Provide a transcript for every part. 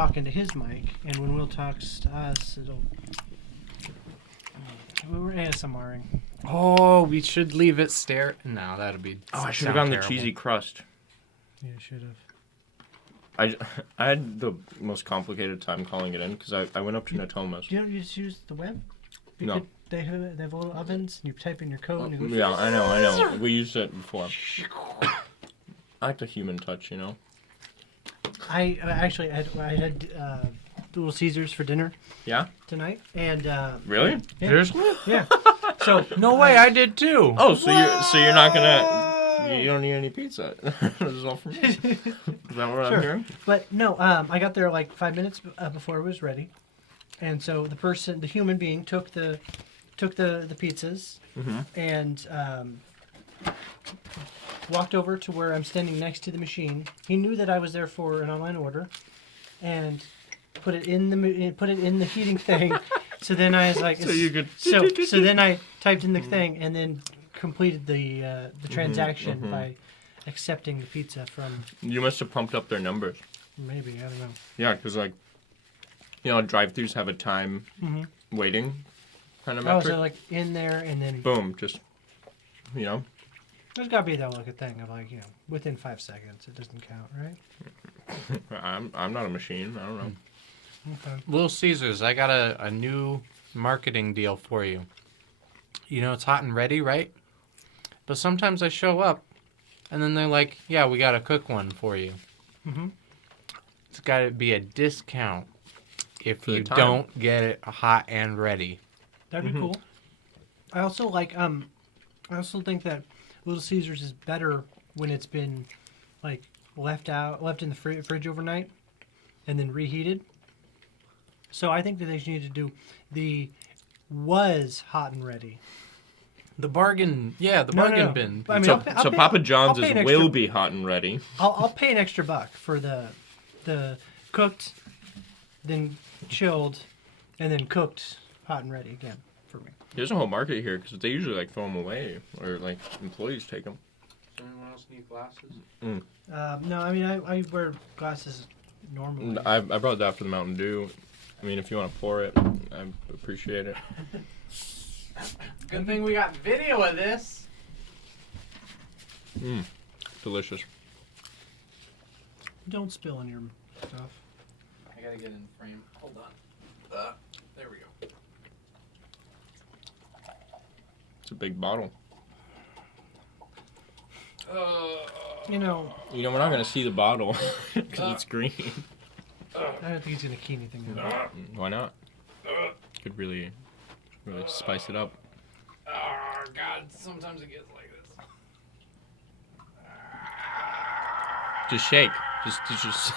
talking to his mic, and when Will talks to us, we're ASMRing. Oh, we should leave it stare. No, that'd be. Oh, I should have gotten the cheesy crust. Yeah, should have. I had the most complicated time calling it in because I went up to Natoma's. You don't just use the web? No. They have little ovens, and you type in your code, and it goes... Yeah, I know. We used it before. I like the human touch, you know? I had Little Caesars for dinner. Yeah? Tonight, and... Really? Yeah. Seriously? Yeah. So... No way, I did too. Oh, so you're not gonna... You don't need any pizza. This is all for me. Is that what I'm hearing? But no, I got there like 5 minutes before it was ready, and so the human being, took the pizzas and walked over to where I'm standing next to the machine. He knew that I was there for an online order, and put it in the heating thing. So then I was like, so then I typed in the thing and then completed the transaction by accepting the pizza from... You must have pumped up their numbers. Maybe, I don't know. Yeah, because drive-thrus have a time waiting kind of metric. Oh, so like in there and then... Boom, just, There's got to be that like a thing of like, within 5 seconds. It doesn't count, right? I'm not a machine. I don't know. Okay. Little Caesars, I got a new marketing deal for you. It's hot and ready, right? But sometimes I show up, and then they're like, yeah, we got to cook one for you. Mm-hmm. It's got to be a discount if For the you time. don't get it hot and ready. That'd be cool. I also like, I also think that Little Caesars is better when it's been, like, left in the fridge overnight and then reheated. So I think that they need to do the was hot and ready. The bargain, No. bin. I mean, So I'll Papa pay John's an extra- will be hot and ready. I'll pay an extra $1 for the cooked, then chilled, and then cooked hot and ready again for me. There's a whole market here because they usually throw them away or employees take them. Anyone else need glasses? No, I mean I wear glasses normally. I brought that for the Mountain Dew. I mean, if you want to pour it, I appreciate it. Good thing we got video of this. Delicious. Don't spill on your stuff. I gotta get in frame. Hold on. There we go. It's a big bottle. You know, we're not going to see the bottle because it's green. I don't think he's gonna key anything out. Why not? Could really spice it up. Oh, God. Sometimes it gets like this. Just shake. Just.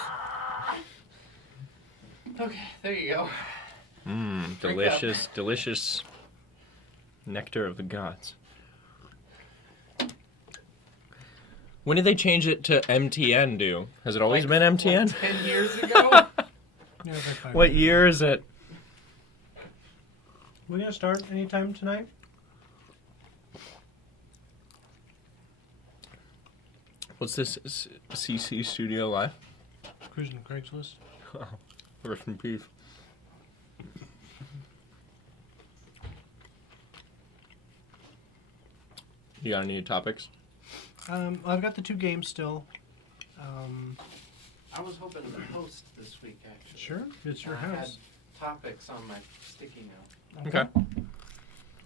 Okay, there you go. Delicious nectar of the gods. When did they change it to MTN, do? Has it always been MTN? 10 years ago? Yeah, that's fine. What year is it? We're gonna start anytime tonight. What's this? CC Studio Live? Cruisin' Craigslist. Rest in peace. You got any topics? I've got the 2 games still. I was hoping to host this week, actually. Sure, it's your I had house. topics on my sticky note. Okay.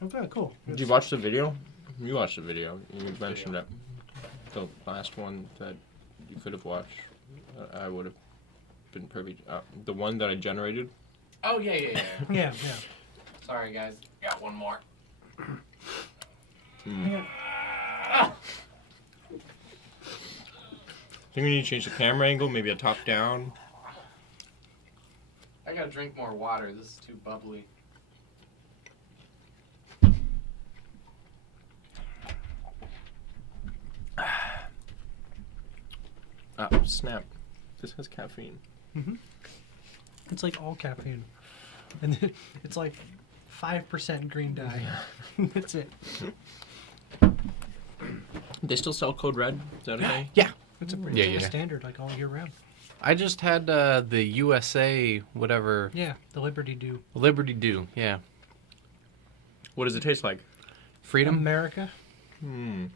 Okay, cool. Did you watch the video? You watched the video. You mentioned it. The last one that you could have watched, I would have been privy to. The one that I generated. Oh, yeah. Yeah. Sorry, guys. Got one more. Yeah. I think we need to change the camera angle, maybe a top down. I gotta drink more water. This is too bubbly. Snap. This has caffeine. It's like all caffeine, and then it's like 5% green dye. That's it. They still sell Code Red? Is that okay? Yeah, it's a pretty Yeah. standard, like all year round. I just had the USA, whatever. Yeah, the Liberty Dew. Liberty Dew, yeah. What does it taste like? Freedom? America. I'm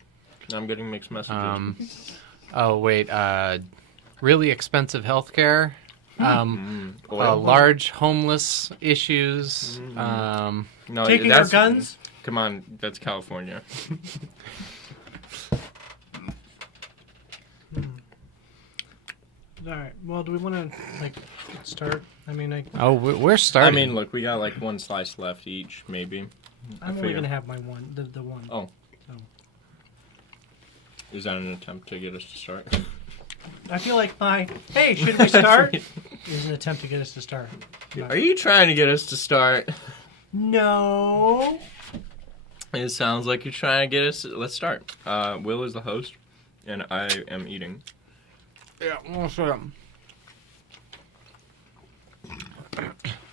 getting mixed messages. Oh, wait. Really expensive healthcare. Large homeless issues. No, Taking our guns. Come on, that's California. All right. Well, do we want to start? I mean, Oh, we're starting. I mean, look, we got like one slice left each, maybe. I'm only gonna have my one. The one. Oh. So. Is that an attempt to get us to start? I feel like hey, should we start? Is an attempt to get us to start. Are you trying to get us to start? No. It sounds like you're trying to get us. Let's start. Will is the host, and I am eating. Yeah, we'll shut up.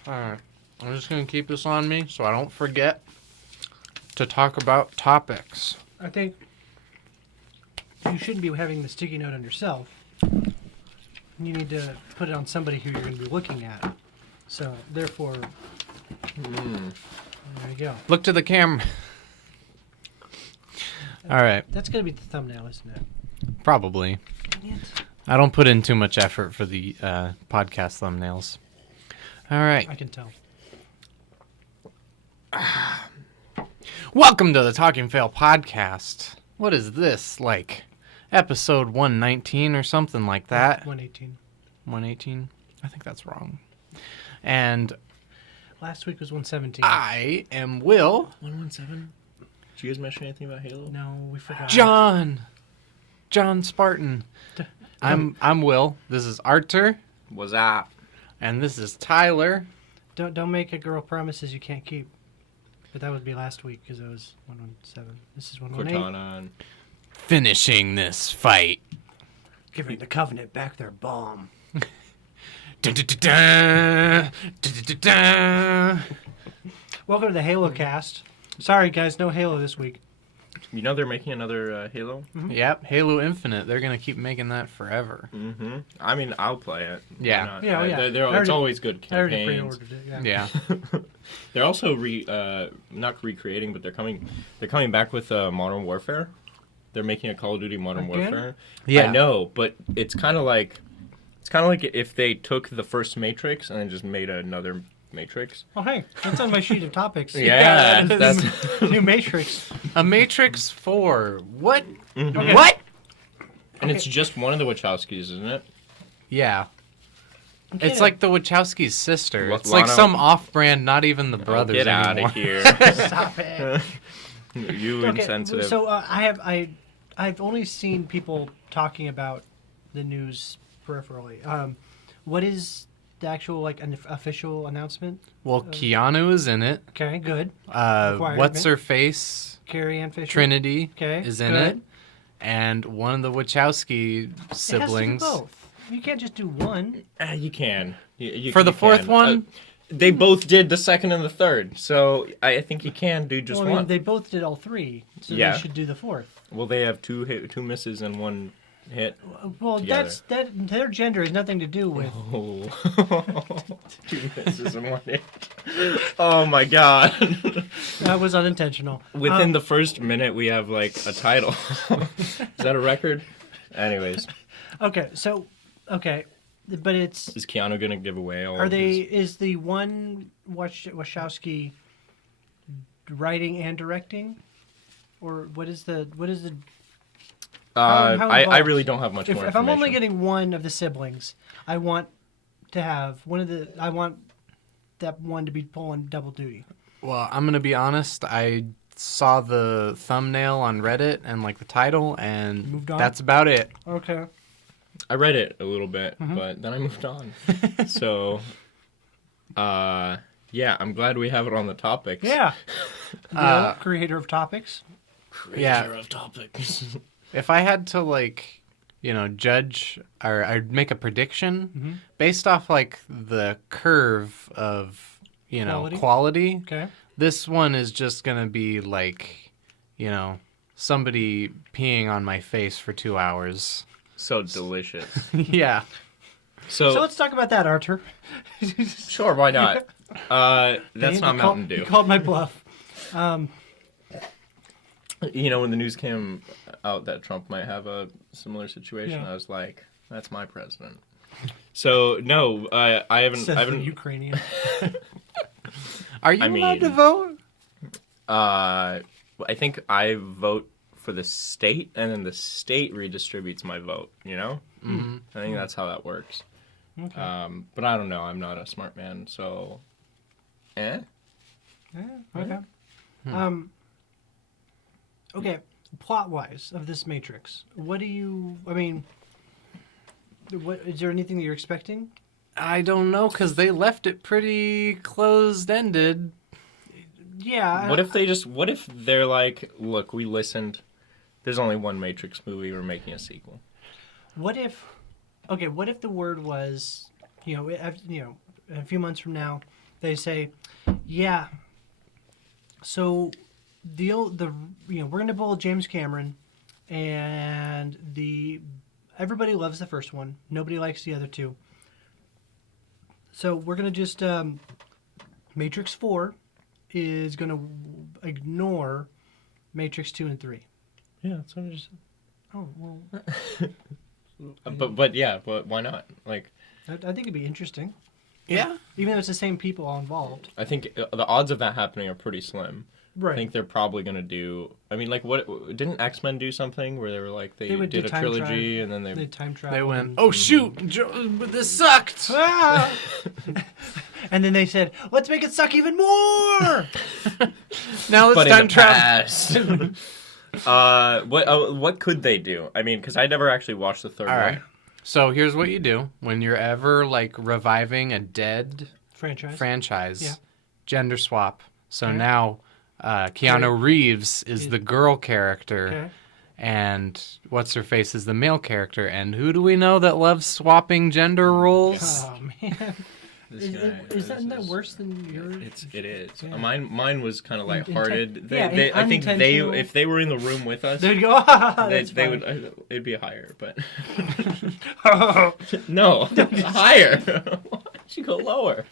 Alright. I'm just going to keep this on me so I don't forget to talk about topics. I think you shouldn't be having the sticky note on yourself. You need to put it on somebody who you're going to be looking at. So, therefore, there you go. Look to the camera. Alright. That's going to be the thumbnail, isn't it? Probably. Dang it. I don't put in too much effort for the podcast thumbnails. Alright. I can tell. Welcome to the Talking Fail podcast. What is this, like episode 119 or something like that? 118. 118? I think that's wrong. And Last week was 117. I am Will. 117. Did you guys mention anything about Halo? No, we forgot. John Spartan. I'm Will. This is Artur. What's up? And this is Tyler. Don't make a girl promises you can't keep. But that would be last week because it was 117. This is 118. Cortana. Finishing this fight. Giving the Covenant back their bomb. Da-da-da-da. Da-da-da-da. Welcome to the Halo cast. Sorry guys, no Halo this week. You know they're making another Halo? Mm-hmm. Yep, Halo Infinite. They're going to keep making that forever. Mm-hmm. I mean, I'll play it. Yeah. Why not? Yeah, yeah. It's always good I already campaigns. pre-ordered it, yeah. Yeah. They're also not recreating, but they're coming back with Modern Warfare. They're making a Call of Duty Modern Again? Warfare. Yeah. I know, but it's kind of like if they took the first Matrix and then just made another Matrix. Oh hey, that's on my sheet of topics. Yeah, that's New Matrix. A Matrix 4. What? Okay. What? and it's just one of the Wachowskis, isn't it? Yeah. Okay. It's like the Wachowski's sister. It's Lana- like some off-brand, not even the brothers Get out anymore. of here. Stop it. You insensitive. So I've only seen people talking about the news peripherally. What is the actual an official announcement? Well, Keanu is in it. Okay, good. What's her face? Carrie Ann Fisher. Trinity Okay, is in good. it. And one of the Wachowski siblings. It has to be both. You can't just do one. You can. You For the fourth can. one? They both did the second and the third, so I think you can do just Well, I mean, one. they both did all three, so Yeah. they should do the fourth. Well, they have two misses and one hit. Well, Together. their gender has nothing to do with. Oh. 2 misses and 1 hit. Oh my god. That was unintentional. Within the first minute, we have a title. Is that a record? Anyways, Okay, but it's. is Keanu gonna give away all? Are of they? His... Is the one Wachowski writing and directing, or what is the? how I involved? really don't have much more If I'm only information. getting one of the siblings, I want to have one of the. I want that one to be pulling double duty. Well, I'm going to be honest. I saw the thumbnail on Reddit and the title, and Moved on? that's about it. Okay. I read it a little bit, Mm-hmm. but then I moved on. So, yeah, I'm glad we have it on the topics. Yeah. The creator of topics. Yeah. of topics. If I had to judge or I'd make a prediction based off the curve of quality, Okay. this one is just gonna be somebody peeing on my face for 2 hours. So delicious. Yeah. So let's talk about that, Artur. sure, why not? That's not Mountain Dew. You called my bluff. You know, when the news came out that Trump might have a similar situation, Yeah. I was like, "That's my president." So no, I haven't. Says I the haven't. Ukrainian. Are you allowed to vote? I think I vote for the state, and then the state redistributes my vote. You know, I think that's how that works. Okay. But I don't know. I'm not a smart man, so. Yeah, okay. Okay, plot-wise of this Matrix, what do you? I mean, what is there anything that you're expecting? I don't know, because they left it pretty closed-ended. Yeah. What if they're like, look, we listened. There's only one Matrix movie. We're making a sequel. What if? Okay, what if the word was, a few months from now, they say, yeah. So, we're gonna pull James Cameron, and everybody loves the first one. Nobody likes the other two. So we're gonna just Matrix 4 is gonna ignore Matrix 2 and 3. Yeah, that's what I just. Oh well, But why not? Like, I think it'd be interesting. Yeah. Even though it's the same people all involved. I think the odds of that happening are pretty slim. Right. I think they're probably gonna do. I mean, like, what didn't X-Men do something where they were like they would did do a time trilogy travel. and then They time travel. They went, and- oh, shoot, this sucked. Ah! And then they said, let's make it suck even more. Now but it's time in the travel. past. What could they do? I mean, because I never actually watched the third All one. right. So here's what you do. When you're ever, like, reviving a dead franchise, Yeah. gender swap. So Okay. now Keanu Reeves is the girl character, Okay. and what's-her-face is the male character. And who do we know that loves swapping gender roles? Oh, man. Isn't that worse than yours? It is. Yeah. Mine was kind of lighthearted. Yeah, I think unintentional. if they were in the room with us, They'd go, that's they fine. would. It'd be higher, but Oh. no, higher. Why don't you go lower?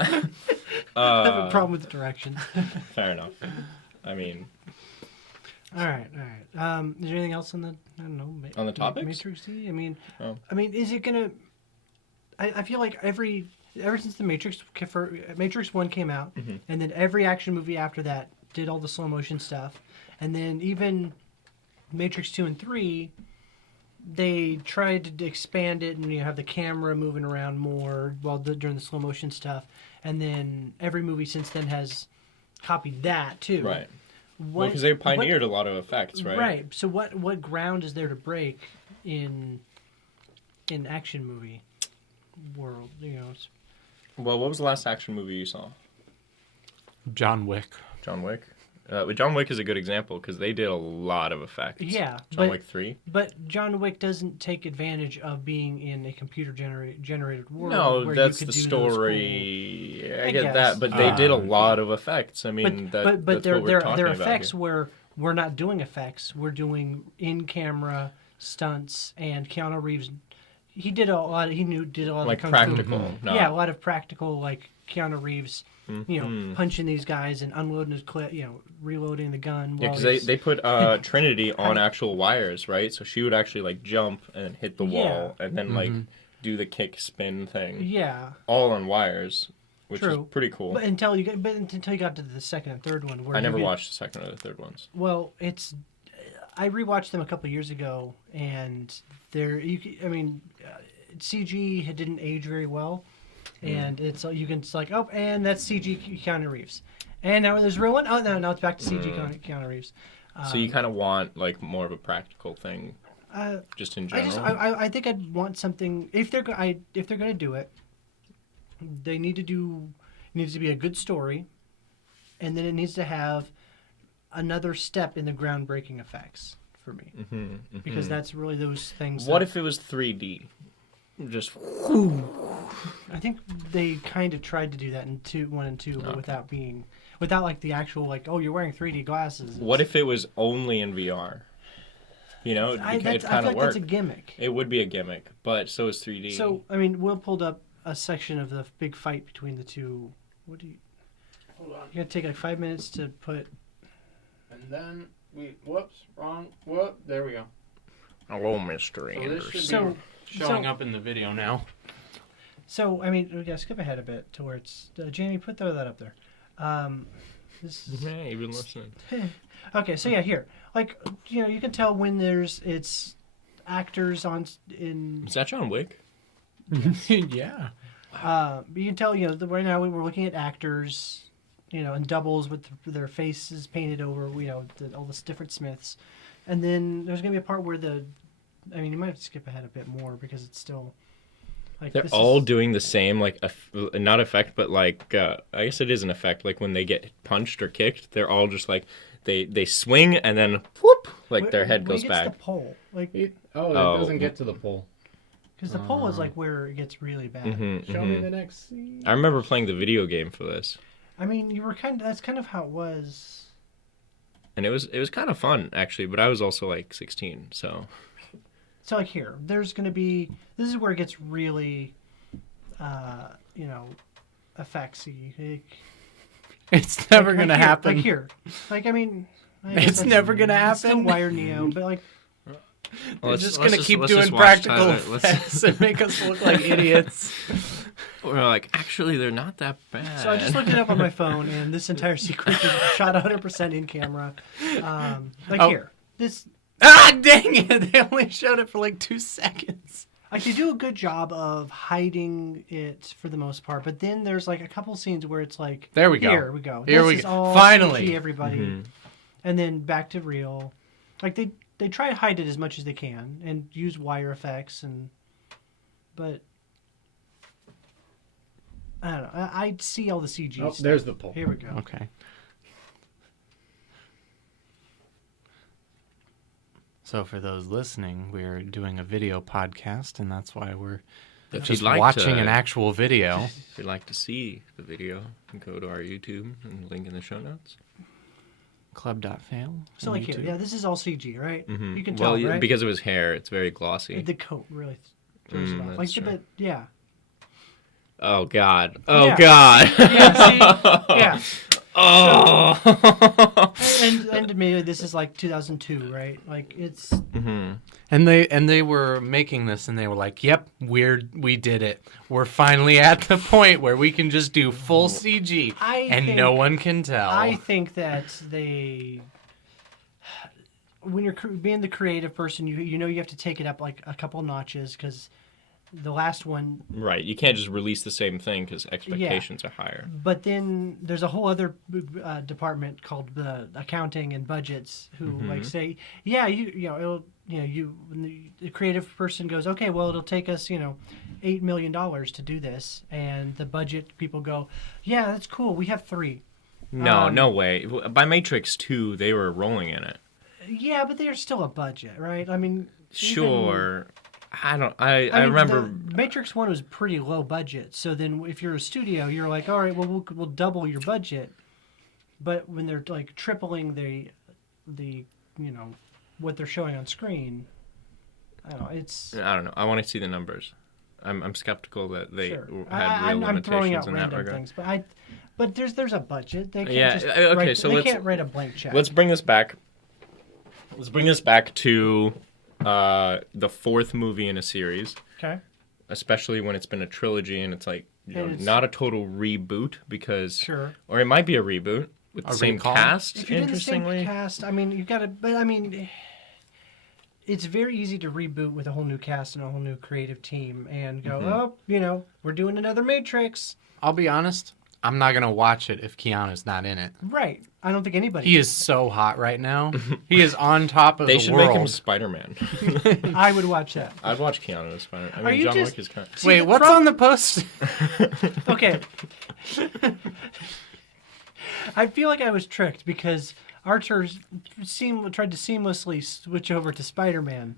I have a problem with the directions. Fair enough. I mean, All right. Is there anything else on the On the topics? Matrix? I mean, Oh. is it gonna? I feel like ever since the Matrix 1 came out, and then every action movie after that did all the slow motion stuff, and then even Matrix 2 and 3, they tried to expand it and have the camera moving around more during the slow motion stuff, and then every movie since then has copied that too. right. Well, because they pioneered a lot of effects, right? Right. So what ground is there to break in action movie world? Well, what was the last action movie you saw? John Wick. John Wick. John Wick is a good example because they did a lot of effects. Yeah, John Wick 3. But John Wick doesn't take advantage of being in a computer generated world. No, where that's you the could do those story. I I get guess. that, but they did a lot of effects. I mean, but that's what they're we're talking about effects here. where we're not doing effects. We're doing in-camera stunts, and Keanu Reeves, he did a lot. Did a lot Like of kung fu. practical. not- Yeah, a lot of practical, like Keanu Reeves, Mhm. punching these guys and unloading his clip, reloading the gun. Yeah, while because they he's- put Trinity on actual wires, right? So she would actually like jump and hit the wall, and then like do the kick spin thing, Yeah, all on wires, which True. is pretty cool. but until you got to the second and third one, where I never you get- watched the second or the third ones. Well, I rewatched them a couple years ago, and CG didn't age very well, and it's like, oh, and that's CG Keanu Reeves, and now there's real one. Oh no, now it's back to CG Keanu Reeves. So you kind of want like more of a practical thing, just in general. I think I'd want something if they're gonna do it. They needs to be a good story, and then it needs to have another step in the groundbreaking effects for me, because that's really those things. What if it was 3D? Just I think they kind of tried to do that in 1 and 2, but without like the actual like, oh, you're wearing 3D glasses. what if it was only in VR? You know, I it feel kind of like that's worked. a gimmick. It would be a gimmick, but so is 3D. So, I mean, Will pulled up a section of the big fight between the two. What do you... Hold on. You gotta take like 5 minutes to put... And then whoops, wrong. Whoop, there we go. Hello, Mr. So this Anderson. should So- be showing up in the video now. So, I mean, we gotta skip ahead a bit to where it's... Jamie, throw that up there. This is... Hey, you've been listening. Okay, so yeah, here. Like, you know, you can tell when it's actors in... Is that John Wick? Yeah. You can tell, you know, right now we're looking at actors, you know, in doubles with their faces painted over, you know, all the different Smiths. And then there's going to be a part where I mean, you might have to skip ahead a bit more because it's still... Like, They're all doing the same, like, not effect, but like, I guess it is an effect. Like when they get punched or kicked, they're all just like, they swing and then whoop, like their head goes back. The pole, like, It doesn't get to the pole. because the pole is like where it gets really bad. Show me the next scene. I remember playing the video game for this, I mean, that's kind of how it was. and it was kind of fun actually. But I was also like 16, so. So like here, there's going to be... This is where it gets really, you know, effectsy. It's never gonna here, happen. Like here. Like, I mean... It's never gonna It's still happen. Wire Neo, but like... They're just gonna keep doing practical effects and make us look like idiots. We're like, actually, they're not that bad. So I just looked it up on my phone, and this entire sequence is shot 100% in camera. Here. This... Ah, dang it! They only showed it for like 2 seconds. Like, they do a good job of hiding it for the most part, but then there's like a couple scenes where it's like, There we go. Here we go. Here This we is go. all Finally. CG, everybody, and then back to real. Like they try to hide it as much as they can and use wire effects but I don't know. I see all the CG. Oh, stuff. there's the pole. Here we go. Okay. So for those listening, we're doing a video podcast, and that's why we're If just you'd like watching to- an actual video. If you'd like to see the video, go to our YouTube and link in the show notes. Club.fail. So like here, yeah, this is all CG, right? Mm-hmm. You can tell, right? Because of his hair, it's very glossy. The coat really throws it off. that's Like, true. but yeah. Oh God! Oh Yeah. God! Yeah, see? Yeah. Oh! And admittedly, this is like 2002, right? Like, it's... And they were making this, and they were like, "Yep, we did it. We're finally at the point where we can just do full CG, and no one can tell." I think that when you're being the creative person, you know you have to take it up like a couple notches because the last one. Right, you can't just release the same thing because expectations are higher. But then there's a whole other department called the accounting and budgets who like say, yeah, when the creative person goes, okay, well, it'll take us, $8 million to do this, and the budget people go, yeah, that's cool, we have 3. No way. By Matrix 2, they were rolling in it. Yeah, but they're still a budget, right? I mean, Sure. I I remember. Matrix 1 was pretty low budget. So then if you're a studio, you're like, all right, well, we'll double your budget. But when they're like tripling the what they're showing on screen, I don't know. I don't know. I want to see the numbers. I'm skeptical that they Sure. had real I'm throwing limitations out in that random regard. things, but there's a budget. They can't Yeah, just okay, write, so they let's- can't write a blank check. Let's bring this back. Let's bring this back to the 4th movie in a series, Okay. especially when it's been a trilogy and it's like And it's- not a total reboot because, Sure. or it might be a reboot with the A same recall? cast. If you're in the same Interestingly, cast, I mean, you've got to. But I mean, it's very easy to reboot with a whole new cast and a whole new creative team and go, we're doing another Matrix. I'll be honest. I'm not gonna watch it if Keanu's not in it. Right. I don't think anybody. He is so hot right now. He is on top of they the should world. make him Spider-Man. I would watch that. I'd watch Keanu as Spider-Man. I Are mean, you John just- Wick is kind of... See, Wait, the what's on the post? Okay. I feel like I was tricked because Artur tried to seamlessly switch over to Spider-Man.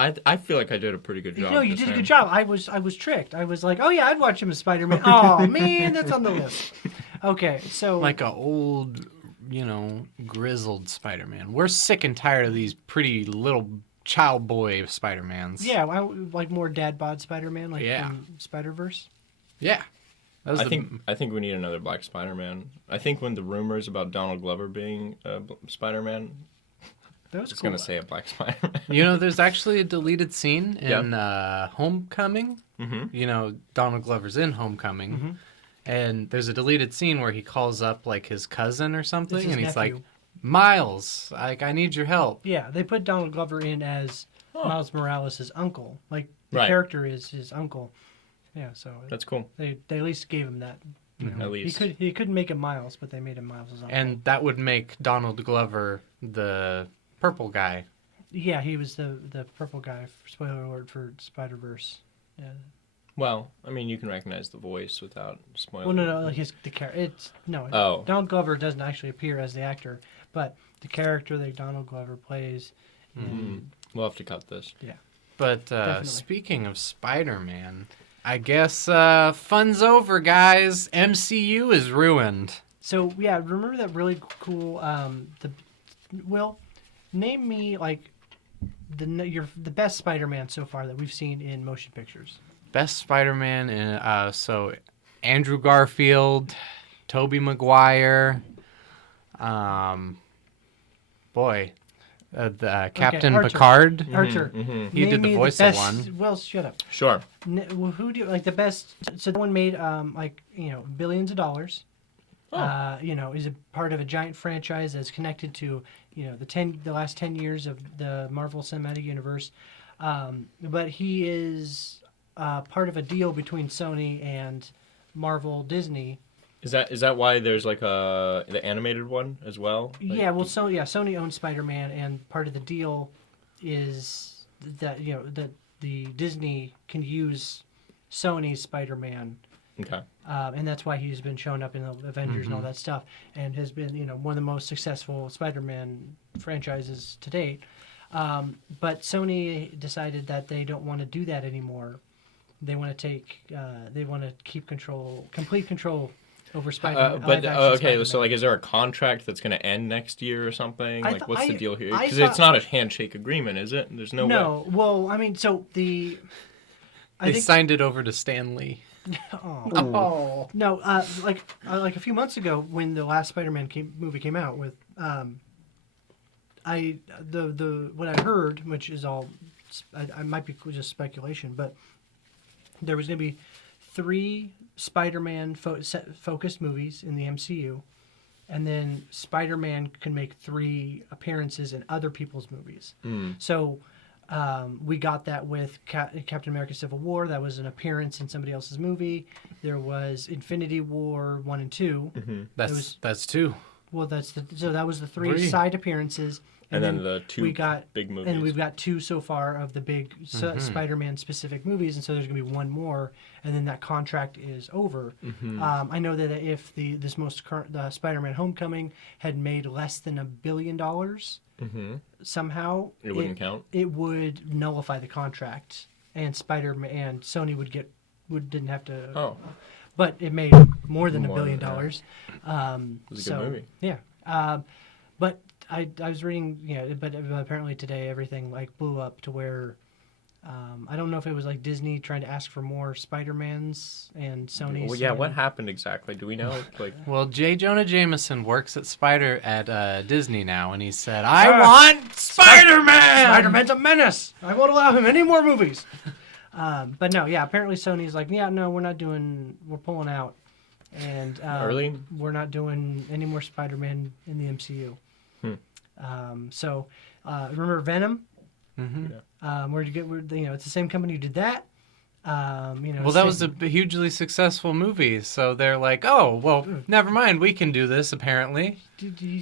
I feel like I did a pretty good job. No, you this did a time. good job. I was tricked. I was like, oh yeah, I'd watch him as Spider-Man. Oh man, that's on the list. Okay, so Like a old, grizzled Spider-Man. We're sick and tired of these pretty little child boy Spider-Mans. Yeah, like more dad bod Spider-Man, like Yeah. from Spider-Verse. Yeah. That was I think we need another Black Spider-Man. I think when the rumors about Donald Glover being Spider-Man, That was I was cool. gonna say a Black Spider-Man. You know, there's actually a deleted scene in Homecoming. Mm-hmm. You know, Donald Glover's in Homecoming. Mm-hmm. And there's a deleted scene where he calls up, like, his cousin or something. It's his And he's nephew. like, Miles, like, I need your help. Yeah, they put Donald Glover in as Miles Morales' uncle. Like, the Right. character is his uncle. Yeah, so That's cool. they at least gave him that. You know. At least. He couldn't make him Miles, but they made him Miles' uncle. And that would make Donald Glover the purple guy. Yeah, he was the purple guy. Spoiler alert for Spider-Verse. Yeah. Well, I mean, you can recognize the voice without spoiling. Well, no, like the character. It's no. Oh. Donald Glover doesn't actually appear as the actor, but the character that Donald Glover plays. Mm-hmm. We'll have to cut this. But Definitely. speaking of Spider-Man, I guess fun's over, guys. MCU is ruined. So yeah, remember that really cool. Name me like the best Spider-Man so far that we've seen in motion pictures. Best Spider-Man, so Andrew Garfield, Tobey Maguire, Captain Artur. Picard. Artur. Mm-hmm. He Name did the me voice of best, one. Well, shut up. Sure. Who do like the best? So the one made billions of dollars. Oh. Is a part of a giant franchise that's connected to the last 10 years of the Marvel Cinematic Universe. But he is part of a deal between Sony and Marvel Disney. Is that why there's like the animated one as well? Like, Yeah, well, Sony owns Spider-Man, and part of the deal is that that the Disney can use Sony's Spider-Man. Okay. And that's why he's been showing up in the Avengers and all that stuff, and has been, one of the most successful Spider-Man franchises to date. But Sony decided that they don't want to do that anymore. They want to keep complete control over Spider-Man. Okay, so like, is there a contract that's going to end next year or something? What's the deal here? Because it's not a handshake agreement, is it? There's no way. No, well, I mean, so They signed it over to Stan Lee. Oh. No, like a few months ago when the last Spider-Man movie came out with, what I heard, which is all, I might be just speculation, but there was going to be 3 Spider-Man focused movies in the MCU, and then Spider-Man can make 3 appearances in other people's movies. So we got that with Captain America: Civil War. That was an appearance in somebody else's movie. There was Infinity War 1 and 2. Mm-hmm. That's 2. Well, that was the 3 side appearances. And then the 2 big movies. And we've got 2 so far of the big Spider-Man specific movies, and so there's going to be 1 more, and then that contract is over. I know that if this most current Spider-Man Homecoming had made less than $1 billion, somehow it wouldn't count. It would nullify the contract, and Spider-Man and Sony didn't have to. Oh. But it made more than $1 billion. It was a good movie. Yeah. But I was reading, but apparently today everything blew up to where I don't know if it was Disney trying to ask for more Spider-Mans and Sony. Well, yeah. What happened exactly? Do we know? Well, J. Jonah Jameson works at Disney now, and he said, "I want Spider-Man. Spider-Man's a menace. I won't allow him any more movies." But no, yeah. Apparently Sony's no, we're pulling out, and Early? We're not doing any more Spider-Man in the MCU. So remember Venom? It's the same company who did that. Well, that was a hugely successful movie, so they're like, "Oh, well, never mind. We can do this." Apparently,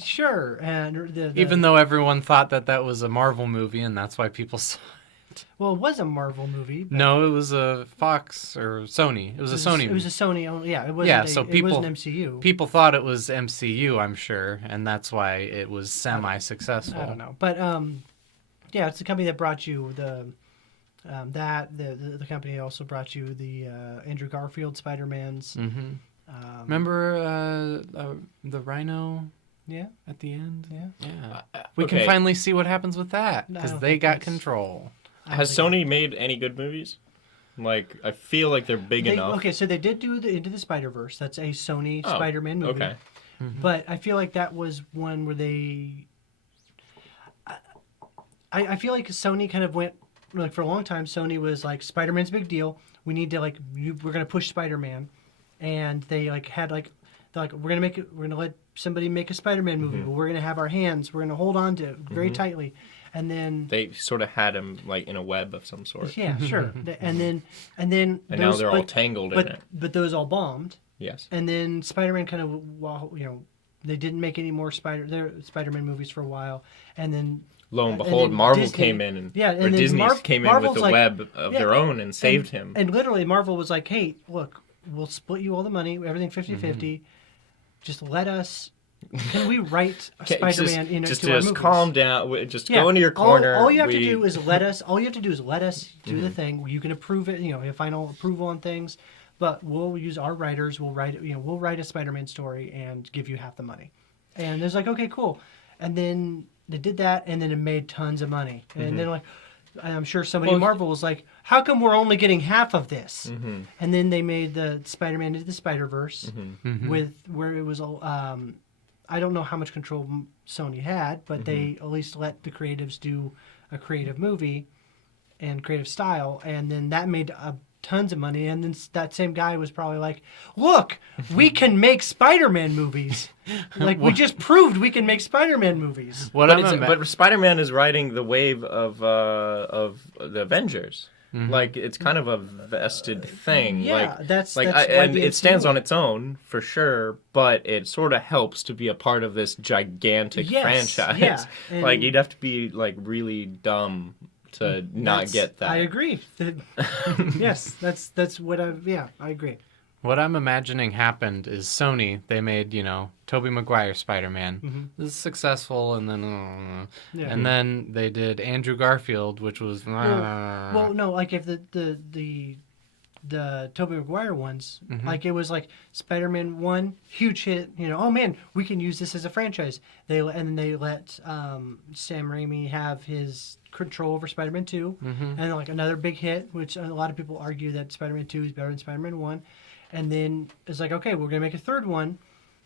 sure. And even though everyone thought that was a Marvel movie, and that's why people saw it. Well, it was a Marvel movie. No, it was a Fox or Sony. It was a Sony. It was a Sony only. Yeah, it wasn't. Yeah, so it wasn't MCU. People thought it was MCU, I'm sure, and that's why it was semi-successful. I don't know, but yeah, it's the company that brought you the company also brought you the Andrew Garfield Spider-Mans. Remember the Rhino Yeah. at the end. Yeah. We okay. can finally see what happens with that I because don't they think got that's- control. Has Sony made any good movies? Like, I feel like they're big enough. Okay, so they did do the Into the Spider-Verse. That's a Sony Spider-Man movie. Okay. But I feel like that was one where they... I feel like Sony kind of went... Like, for a long time, Sony was like, Spider-Man's a big deal. We need to, like... We're going to push Spider-Man. And they, like, had, like... They're like, we're going to let somebody make a Spider-Man movie. But we're going to have our hands. We're going to hold on to it very tightly. And then... They sort of had him, like, in a web of some sort. Yeah, sure. And then... And now they're all tangled in it. But those all bombed. Yes. And then Spider-Man kind of, well, you know, they didn't make any more Spider-Man movies for a while, and then Lo and behold, Marvel Disney, came in, and and or then Disney came in with Marvel's a like, web of their own and saved him. And literally, Marvel was like, "Hey, look, we'll split you all the money, everything 50-50. Just let us. Can we write a Spider-Man into our movies? Calm down. Just go into your corner. All you have to do is let us. All you have to do is let us do the thing. You can approve it. You know, have final approval on things. But we'll use our writers. We'll write. You know, we'll write a Spider-Man story and give you half the money. And there's like, okay, cool. And then they did that, and then it made tons of money. And then like, I'm sure somebody at Marvel was like, how come we're only getting half of this? And then they made the Spider-Man Into the Spider-Verse with where it was. I don't know how much control Sony had, but they at least let the creatives do a creative movie and creative style, and then that made tons of money. And then that same guy was probably like, look, we can make Spider-Man movies. Like, we just proved we can make Spider-Man movies. But Spider-Man is riding the wave of the Avengers. Like, it's kind of a vested thing. Yeah, that's and it stands on its own for sure, but it sort of helps to be a part of this gigantic franchise. Yeah, like, you'd have to be like really dumb to not get that. I agree. Yes, that's what I agree. What I'm imagining happened is Sony, they made, you know, Tobey Maguire Spider-Man. This is successful, and then they did Andrew Garfield, which was... Well, no, like if the Tobey Maguire ones, like it was like Spider-Man 1, huge hit, you know, oh man, we can use this as a franchise. They let Sam Raimi have his control over Spider-Man 2, and then like another big hit, which a lot of people argue that Spider-Man 2 is better than Spider-Man 1. And then it's like, okay, we're going to make a third one.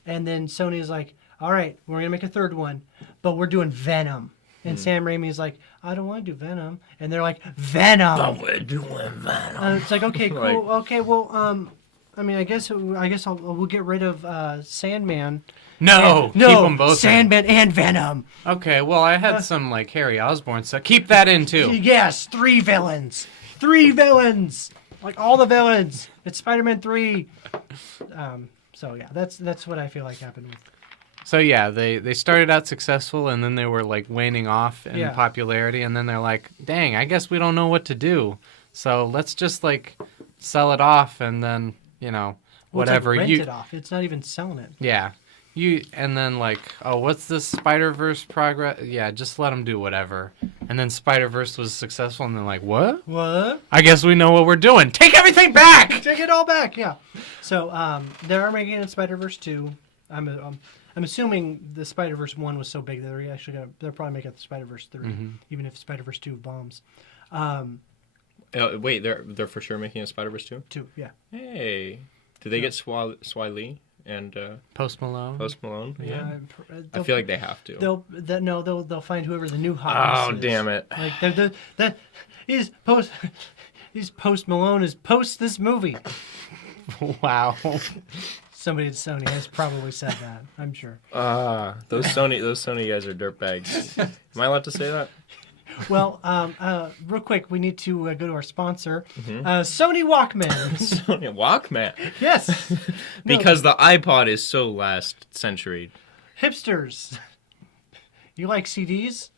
And then Sony is like, all right, we're going to make a third one, but we're doing Venom. And Sam Raimi is like, I don't want to do Venom. And they're like, Venom! But we're doing Venom. And it's like, okay, cool. Okay, well, I mean, I guess we'll get rid of Sandman. No, keep them both Sandman and Venom. Okay, well, I had some, like, Harry Osborn stuff. Keep that in, too. Yes, 3 villains. 3 villains! Like, all the villains. It's Spider-Man 3. So, yeah, that's what I feel like happened with. So, yeah, they started out successful, and then they were, like, waning off in popularity, and then they're like, dang, I guess we don't know what to do. So let's just, like, sell it off, and then, you know, whatever. It's like rent it off. It's not even selling it. Yeah. And then, like, oh, what's this Spider-Verse progress? Yeah, just let them do whatever. And then Spider-Verse was successful, and they're like, what? What? I guess we know what we're doing. Take everything back! Take it all back, yeah. So, they are making a Spider-Verse 2. I'm assuming the Spider-Verse 1 was so big that they're probably making the Spider-Verse 3, even if Spider-Verse 2 bombs. Wait, they're for sure making a Spider-Verse 2? 2, yeah. Hey. Did they get Swy Lee and Post Malone? Post Malone? Yeah. I feel like they have to. They'll find whoever the new hotness is. Oh, damn it. Like, he's Post Malone is post this movie. Wow. Somebody at Sony has probably said that, I'm sure. Those Sony guys are dirtbags. Am I allowed to say that? Well, real quick, we need to go to our sponsor, Sony Walkman. Sony Walkman. Yes. Because the iPod is so last century. Hipsters. You like CDs?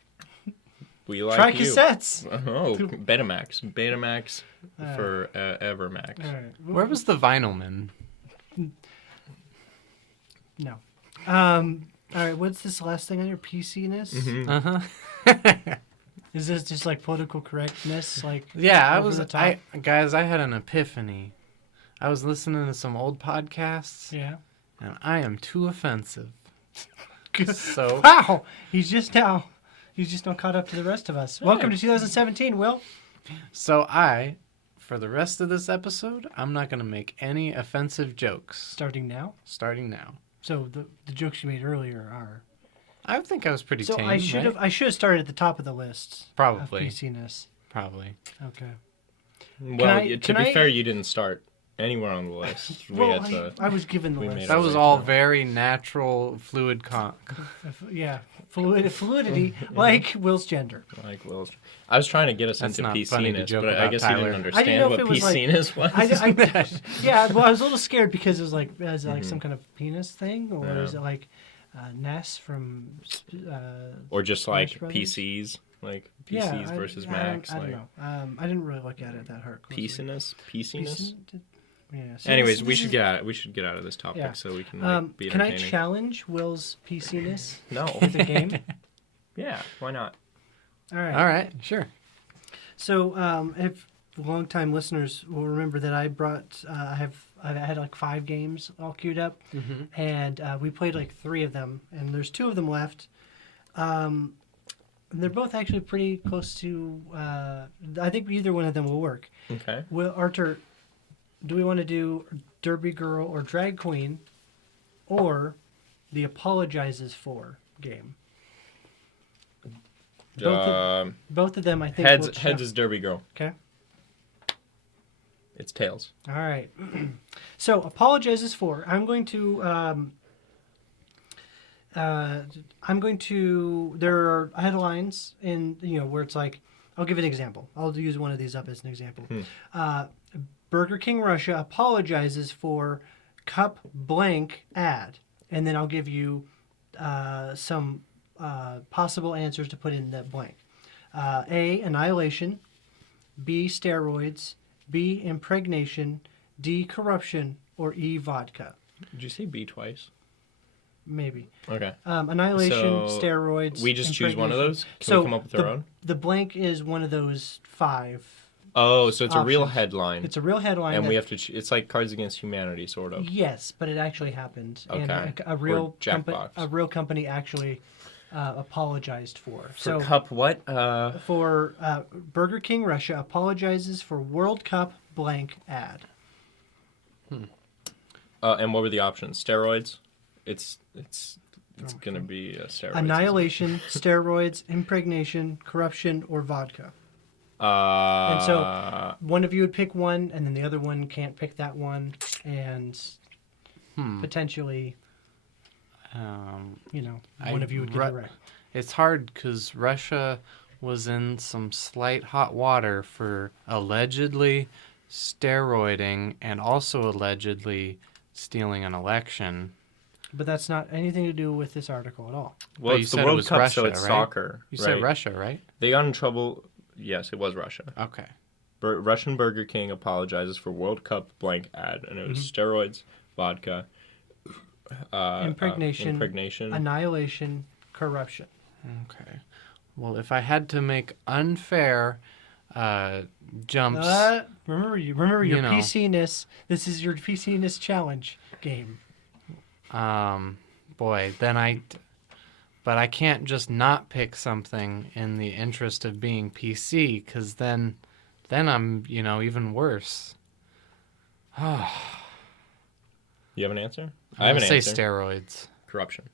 We like Try cassettes. Oh, Betamax for Evermax. All right. Where was the Vinylman? No. All right, what's this last thing on your PC-ness? Uh-huh. Is this just like political correctness? Like, yeah, I had an epiphany. I was listening to some old podcasts. Yeah. And I am too offensive. So Wow, he's just now caught up to the rest of us. Welcome to 2017, Will. So for the rest of this episode, I'm not going to make any offensive jokes. Starting now. So the jokes you made earlier are. I think I was pretty So tame. I should have started at the top of the list. Probably. Of PC-ness. Probably. Okay. Well, to be fair, you didn't start anywhere on the list. I was given the list. That was all very natural, fluid Yeah, fluidity, like Will's gender. Like Will's. I was trying to get us That's into not funny to PC-ness, joke but I about, guess Tyler. you didn't I understand didn't know what if it was like- PC-ness was. Yeah, well, I was a little scared because it was like some kind of penis thing, or is it like Ness from? Or just like Smash Brothers? PCs, like PCs versus Macs. I don't know. I didn't really look at it that hard. PC-ness. Yeah. So Anyways, we should get out of this topic so we can be Can I entertaining. challenge Will's PC-ness No. with a game? Yeah, why not? All right. All right, sure. So, if long-time listeners will remember that I brought, I had like 5 games all queued up, and we played like 3 of them, and there's 2 of them left. And they're both actually pretty close to. I think either one of them will work. Okay. Well, Artur, do we want to do Derby Girl or Drag Queen, or the Apologizes For game? Both of them, I think. Heads is Derby Girl. Okay. It's tails. All right. So, Apologizes For. I'm going to. There are headlines in where it's like. I'll give an example. I'll use one of these up as an example. Burger King Russia apologizes for cup blank ad, and then I'll give you some possible answers to put in that blank. A, annihilation. B, steroids. B, impregnation. D, corruption. Or E, vodka. Did you say B twice? Maybe. Okay. Annihilation, So, steroids. We just choose one of those? Can we come up with our own? The blank is one of those 5. Oh, so it's a real options. headline. It's a real headline. And we have to... it's like Cards Against Humanity, sort of. Yes, but it actually happened. Okay. And a real Jackbox. company actually apologized for. For cup what? For Burger King Russia apologizes for World Cup blank ad. And what were the options? Steroids? It's going to be steroids. Annihilation, steroids, impregnation, corruption, or vodka. And so one of you would pick one, and then the other one can't pick that one, and potentially, one of you would get it right. It's hard because Russia was in some slight hot water for allegedly steroiding and also allegedly stealing an election. But that's not anything to do with this article at all. Well, you it's said the it World was Cup, Russia, so it's right? soccer. You said Russia, right? They got in trouble. Yes, it was Russia. Okay. Russian Burger King apologizes for World Cup blank ad, and it was steroids, vodka, impregnation, annihilation, corruption. Okay. Well, if I had to make unfair jumps... remember your PC-ness. This is your PC-ness challenge game. Boy, then but I can't just not pick something in the interest of being PC, because then I'm, even worse. You have an answer? I have an answer. Say steroids. Corruption.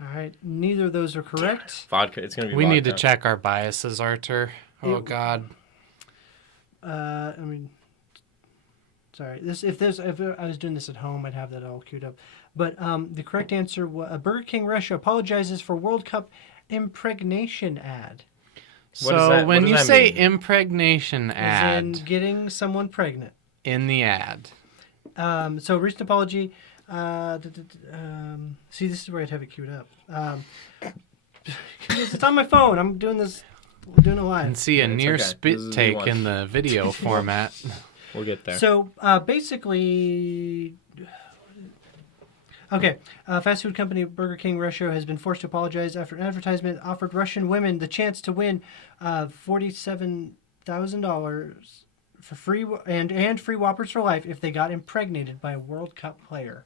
All right, neither of those are correct. Vodka. It's gonna be. We vodka. need to check our biases, Artur. Oh God. Sorry. If I was doing this at home, I'd have that all queued up. But the correct answer was Burger King Russia apologizes for World Cup impregnation ad. So when you say impregnation ad, as in getting someone pregnant in the ad. So recent apology. See, this is where I'd have it queued up. It's on my phone. I'm doing this. We're doing it live. And see a near spit take in the video format. We'll get there. So basically, fast food company Burger King Russia has been forced to apologize after an advertisement offered Russian women the chance to win $47,000 for free and free Whoppers for life if they got impregnated by a World Cup player.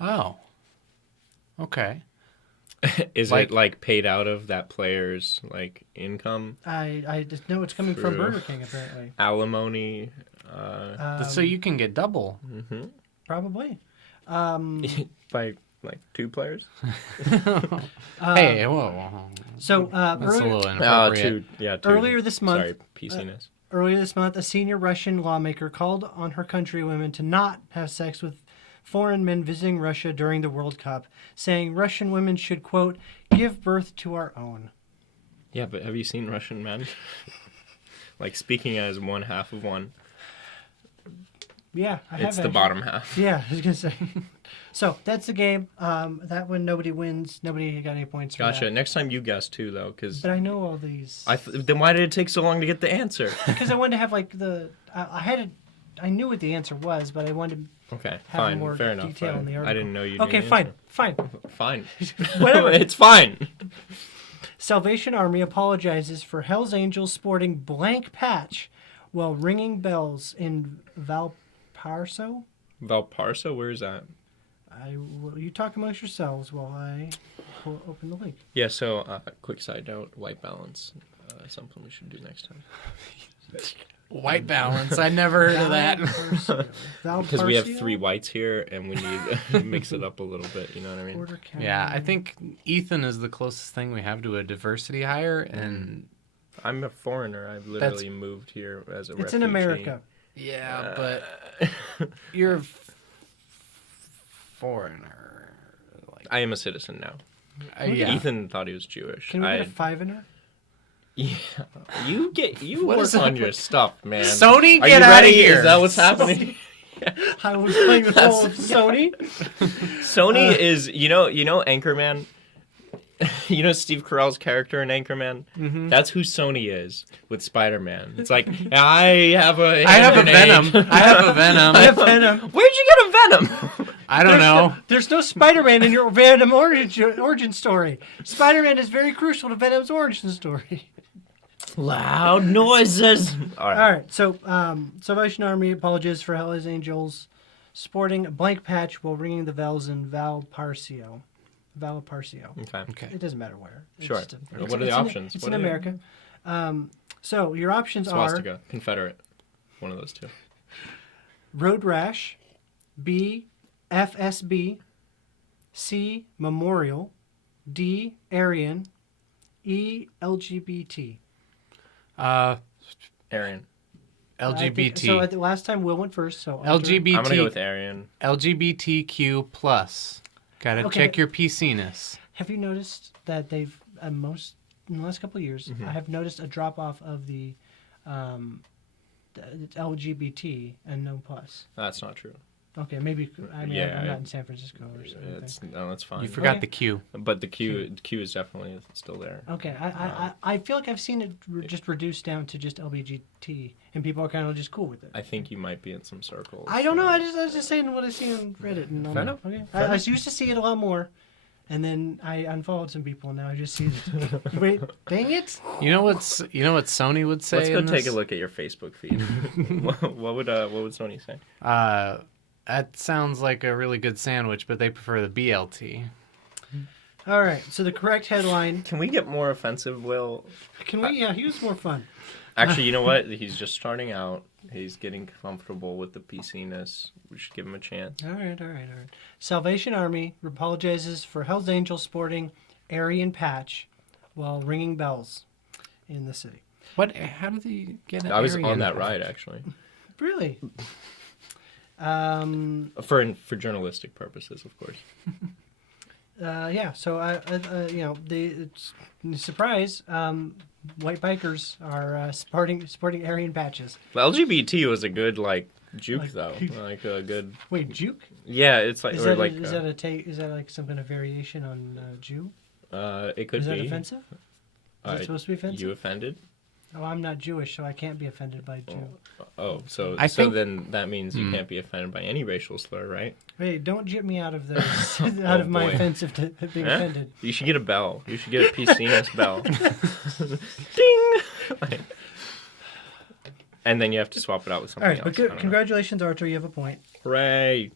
Oh. Okay. Is Like- it like paid out of that player's like income, I just know it's coming from True. Burger King apparently. alimony? So you can get double. Probably. By like 2 players? Hey, whoa. So That's a little Oh, inappropriate. 2. Yeah, 2. Earlier this month- Sorry, PC-ness. Earlier this month, a senior Russian lawmaker called on her countrywomen to not have sex with foreign men visiting Russia during the World Cup, saying Russian women should, quote, give birth to our own. Yeah, but have you seen Russian men? Like, speaking as one half of one. Yeah, I have. It's the actually. bottom half. Yeah, I was going to say. So, that's the game. That one, nobody wins. Nobody got any points for Gotcha. that. Next time you guess, too, though, because... But I know all these. Then why did it take so long to get the answer? Because I wanted to have, like, I knew what the answer was, but I wanted to Okay, have fine. more Fair enough. detail in the article. I didn't know you knew Okay, the fine. answer. Fine. Fine. Whatever. It's fine. Salvation Army apologizes for Hell's Angels sporting blank patch while ringing bells in Valparaiso. Valparaiso? Where is that? You talk amongst yourselves while I open the link. Yeah, so, quick side note, white balance. Something we should do next time. White balance. I never heard of that. Because we have 3 whites here, and we need to mix it up a little bit, you know what I mean? Porter County. Yeah, I think Ethan is the closest thing we have to a diversity hire, and I'm a foreigner. I've literally moved here as a refugee. It's in America. yeah, but you're a foreigner. Like, I am a citizen now. yeah. Ethan thought he was Jewish. Can we get a 5 in it? Yeah, you What work is up on with- your stuff, man. Sony, Are get you out ready? of here. Is that what's happening? I was playing with all of Sony. Sony is, you know, Anchorman. You know Steve Carell's character in Anchorman? Mm-hmm. That's who Sony is with Spider-Man. It's like, I have a Venom. I have a Venom. I have Venom. Where'd you get a Venom? I don't know. There's no Spider-Man in your Venom origin story. Spider-Man is very crucial to Venom's origin story. Loud noises. All All right, so Salvation Army apologizes for Hell's Angels sporting a blank patch while ringing the bells in Valparaiso. Okay. It doesn't matter where. It's Sure. just What are the options? It's What in are they? America. So your options are Swastika. Confederate. One of those 2. Road Rash, B, FSB, C, Memorial, D, Aryan, E, LGBT. Arian. LGBT. So at the last time Will went first. So LGBT. I'm going to go with Arian. LGBTQ plus. Gotta Okay. check your PC-ness. Have you noticed that they've in the last couple of years, I have noticed a drop off of the LGBT and no plus. That's not true. Okay, maybe I'm Yeah, not in San Francisco or something. That's fine. You forgot Okay. the Q. But the Q is definitely still there. Okay, I feel like I've seen it just reduced down to just LGBT, and people are kind of just cool with it. I think you might be in some circles. I don't know. I was just saying what I see on Reddit and all Fair that. enough. Okay, Fair I used to see it a lot more, and then I unfollowed some people, and now I just see it. Wait, dang it! You know what Sony would say? Let's go in take this? a look at your Facebook feed. what would Sony say? That sounds like a really good sandwich, but they prefer the BLT. All right, so the correct headline. Can we get more offensive, Will? Can we? Yeah, he was more fun. Actually, you know what? He's just starting out. He's getting comfortable with the PC-ness. We should give him a chance. All right. Salvation Army apologizes for Hell's Angels sporting Aryan patch while ringing bells in the city. What? How did they get an I was Aryan on that patch? ride, actually. Really? For journalistic purposes, of course. Yeah. So it's surprise. White bikers are sporting Aryan patches. Well, LGBT was a good juke though, like a good. Wait, juke? Yeah, it's like Is that like some kind of variation on Jew? It could Is that be. offensive? Is it supposed to be offensive? You offended? Oh, I'm not Jewish, so I can't be offended by Jew. Oh, so I think- then that means you can't be offended by any racial slur, right? Wait, don't jip me out of this, out of my boy. offensive to being Eh? offended. You should get a bell. You should get a PC-ness bell. Ding! And then you have to swap it out with All something right, else. but I don't know. congratulations, Artur. You have a point. Hooray!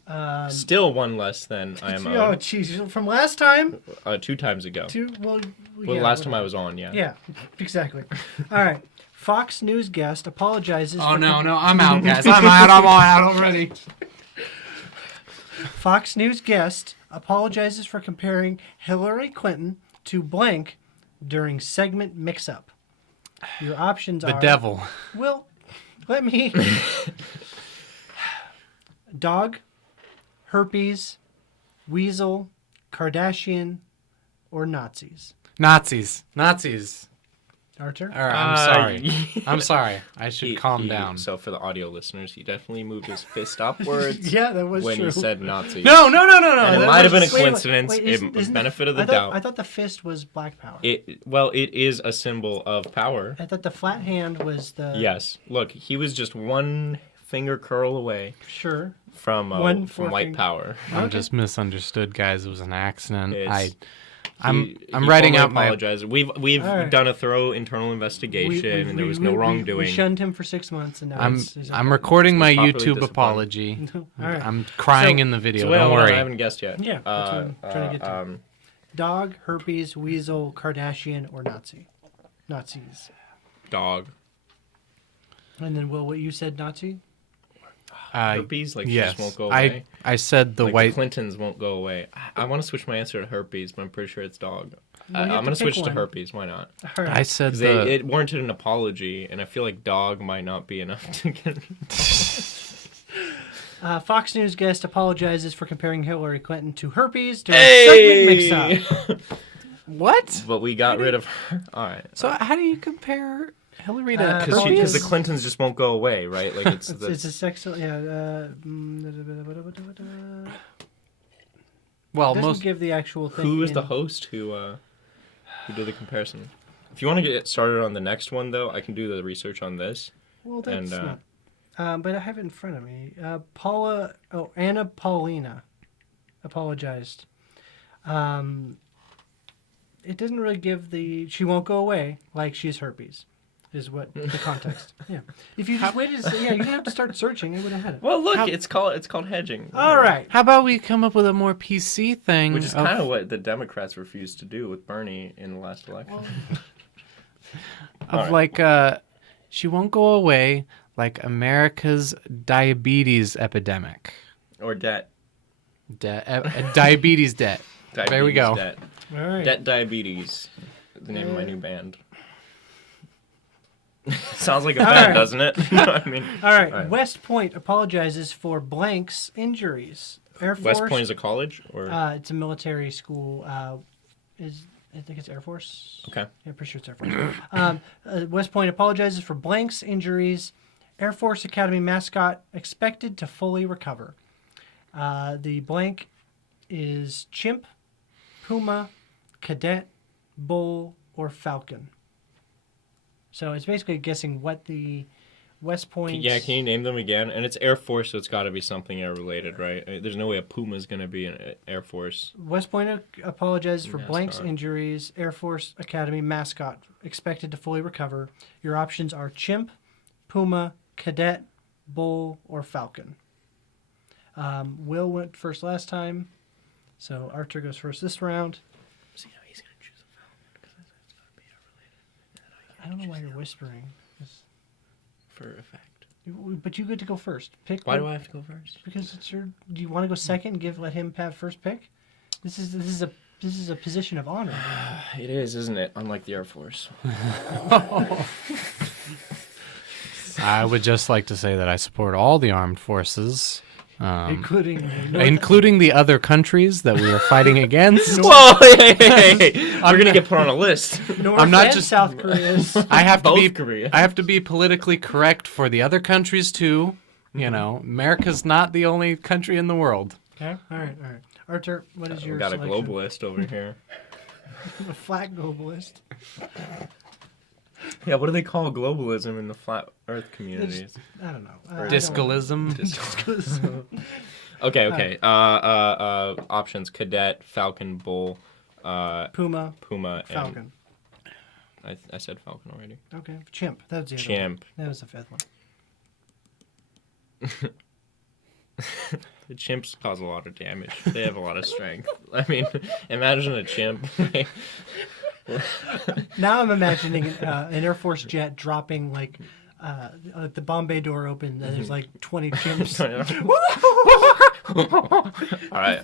Still one less than I am. Oh, jeez. From last time? 2 times ago. Well, last time I was on, yeah. Yeah, exactly. All right. Fox News guest apologizes. Oh, no, I'm out, guys. I'm out already. Fox News guest apologizes for comparing Hillary Clinton to blank during segment mix-up. Your options are... The devil. Well, let me... Dog, herpes, weasel, Kardashian, or Nazis? Nazis. Artur? All right, I'm sorry. I'm sorry. I should calm down. So for the audio listeners, he definitely moved his fist upwards. Yeah, that was when true. he said Nazi. No. And it might have been a coincidence. Benefit of the doubt. I thought the fist was black power. It is a symbol of power. I thought the flat hand was the... Yes. Look, he was just one finger curl away. Sure. From white power. I'm just misunderstood, guys. It was an accident. I'm He writing out my... apologized. We've done a thorough internal investigation, and there was no wrongdoing. We shunned him for 6 months, and now I'm recording my YouTube apology. Right. I'm crying in the video. Don't worry. I I haven't guessed yet. Yeah, that's what I'm trying to get to. Dog, herpes, weasel, Kardashian, or Nazi? Nazis. Dog. And then, what you said, Nazi? Herpes, yes. just won't go away. I said the white... The Clintons won't go away. I want to switch my answer to herpes, but I'm pretty sure it's dog. Well, I'm going to switch one. to herpes. Why not? All right. I said it warranted an apology, and I feel like dog might not be enough to get... Fox News guest apologizes for comparing Hillary Clinton to herpes during segment mix-up. What? But we got rid of her. All right. So how do you compare Hillary to herpes? Because the Clintons just won't go away, right? Like it's a sexual... Yeah. Well, doesn't give the actual thing. Who is the host who did the comparison? If you want to get started on the next one, though, I can do the research on this. Well, that's not... but I have it in front of me. Anna Paulina apologized. It doesn't really give the... She won't go away like she's herpes, is what the context. Yeah. If you just waited, you didn't have to start searching. It would have had it. Well, look, it's called hedging. All right. How about we come up with a more PC thing? Which is kind of what the Democrats refused to do with Bernie in the last election. She won't go away like America's diabetes epidemic. Or debt. Diabetes debt. There we go. Debt. All right. Debt Diabetes. The name of my new band. Sounds like a band, doesn't it? I mean, all right. West Point apologizes for blank's injuries. Air Force. West Point is a college, or it's a military school. I think it's Air Force. Okay. Yeah, pretty sure it's Air Force. West Point apologizes for blank's injuries. Air Force Academy mascot expected to fully recover. The blank is chimp, puma, cadet, bull, or falcon. So it's basically guessing what the West Point... Yeah, can you name them again? And it's Air Force, so it's got to be something air-related, right? There's no way a puma is going to be an Air Force. West Point apologizes for blank's injuries. Air Force Academy mascot expected to fully recover. Your options are chimp, puma, cadet, bull, or falcon. Will went first last time, so Artur goes first this round. See, now he's going to choose a falcon because it's got to be air-related. I don't know why you're whispering. For effect. But you get to go first. Pick. Why do I have to go first? Because it's your... Do you want to go second and let him have first pick? This is a position of honor. It is, isn't it? Unlike the Air Force. I would just like to say that I support all the armed forces. Including the other countries that we are fighting against. Whoa, hey. We're going to get put on a list. I'm not just South Korea's. I have to be Koreas. I have to be politically correct for the other countries too. You know, America's not the only country in the world. Okay. All right. Artur, what is your We got selection? a globalist over here. A flat globalist. Yeah, what do they call globalism in the flat Earth communities? I don't know. Discalism. Okay. Options: cadet, falcon, bull, Puma, falcon. falcon. I said falcon already. Okay, chimp. That was the other Chimp. one. That was the fifth one. The chimps cause a lot of damage. They have a lot of strength. I mean, imagine a chimp. Now I'm imagining an Air Force jet dropping like the Bombay door open and there's like 20 chimps. All right.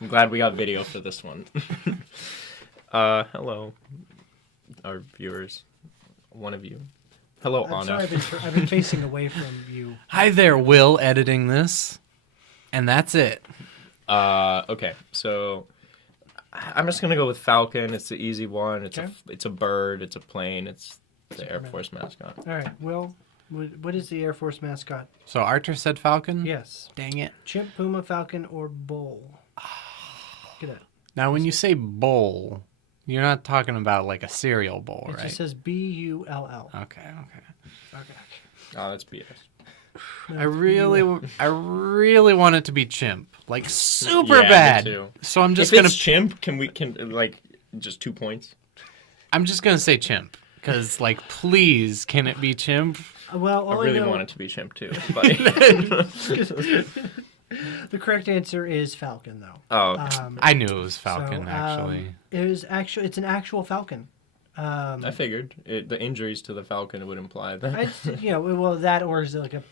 I'm glad we got video for this one. Hello, our viewers. One of you. Hello, I'm Anna. sorry, I've been facing away from you. Hi there, Will, editing this. And that's it. Okay, so I'm just gonna go with Falcon. It's the easy one. It's a bird. It's a plane. It's the Air Force mascot. All right, Will, what is the Air Force mascot? So Artur said Falcon? Yes. Dang it. Chimp, puma, falcon, or bull? Get it. Now, when you say bowl, you're not talking about like a cereal bowl, It right? just says B-U-L-L. Okay. Oh, that's BS. I really want it to be chimp, like super Yeah, me bad. too. So I'm just If gonna it's chimp, can like just 2 points? I'm just gonna say chimp, because like, please, can it be chimp? Well, I all really know, want it to be chimp too. But... the correct answer is falcon, though. Oh, okay. I knew it was falcon, So, actually. It's an actual falcon. I figured the injuries to the falcon would imply that. I just, well, that or is it like a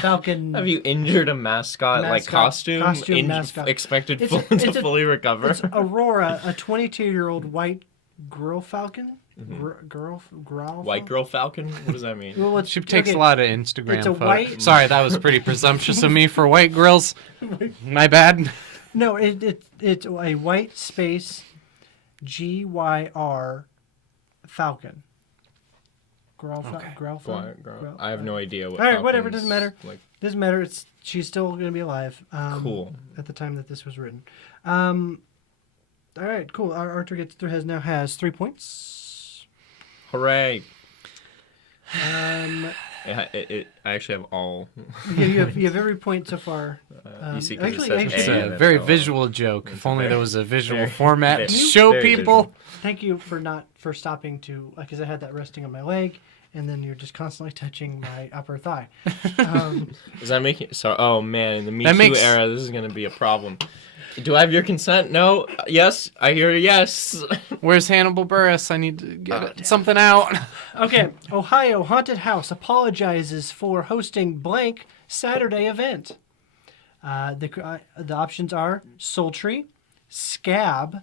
falcon? Have you injured a mascot like costume? Mascot. Expected It's fully recover? It's Aurora, a 22-year-old white girl falcon. White girl falcon? What does that mean? Well, She takes a lot of Instagram it's a photos. white- Sorry, that was pretty presumptuous of me for white girls. My bad. No, it's a white space GYR falcon. Growl. I have no idea what. All right, whatever. falcons Doesn't matter. Like, Doesn't matter. She's still going to be alive. Cool. At the time that this was written. All right, cool. Artur now has 3 points. hooray! I I actually have all. you have every point so far. You see, 'cause actually, it It's says actually, a A, very that's all. visual joke. If only there was a visual very- format very- to show very people. visual. thank you for stopping to because I had that resting on my leg, and then you're just constantly touching my upper thigh. Does that make it? So, oh man, in the Me That Too makes- era, this is gonna be a problem. Do I have your consent? No. Yes. I hear a yes. Where's Hannibal Buress? I need to get something out. Okay, Ohio Haunted House apologizes for hosting blank Saturday event. The options are sultry, scab,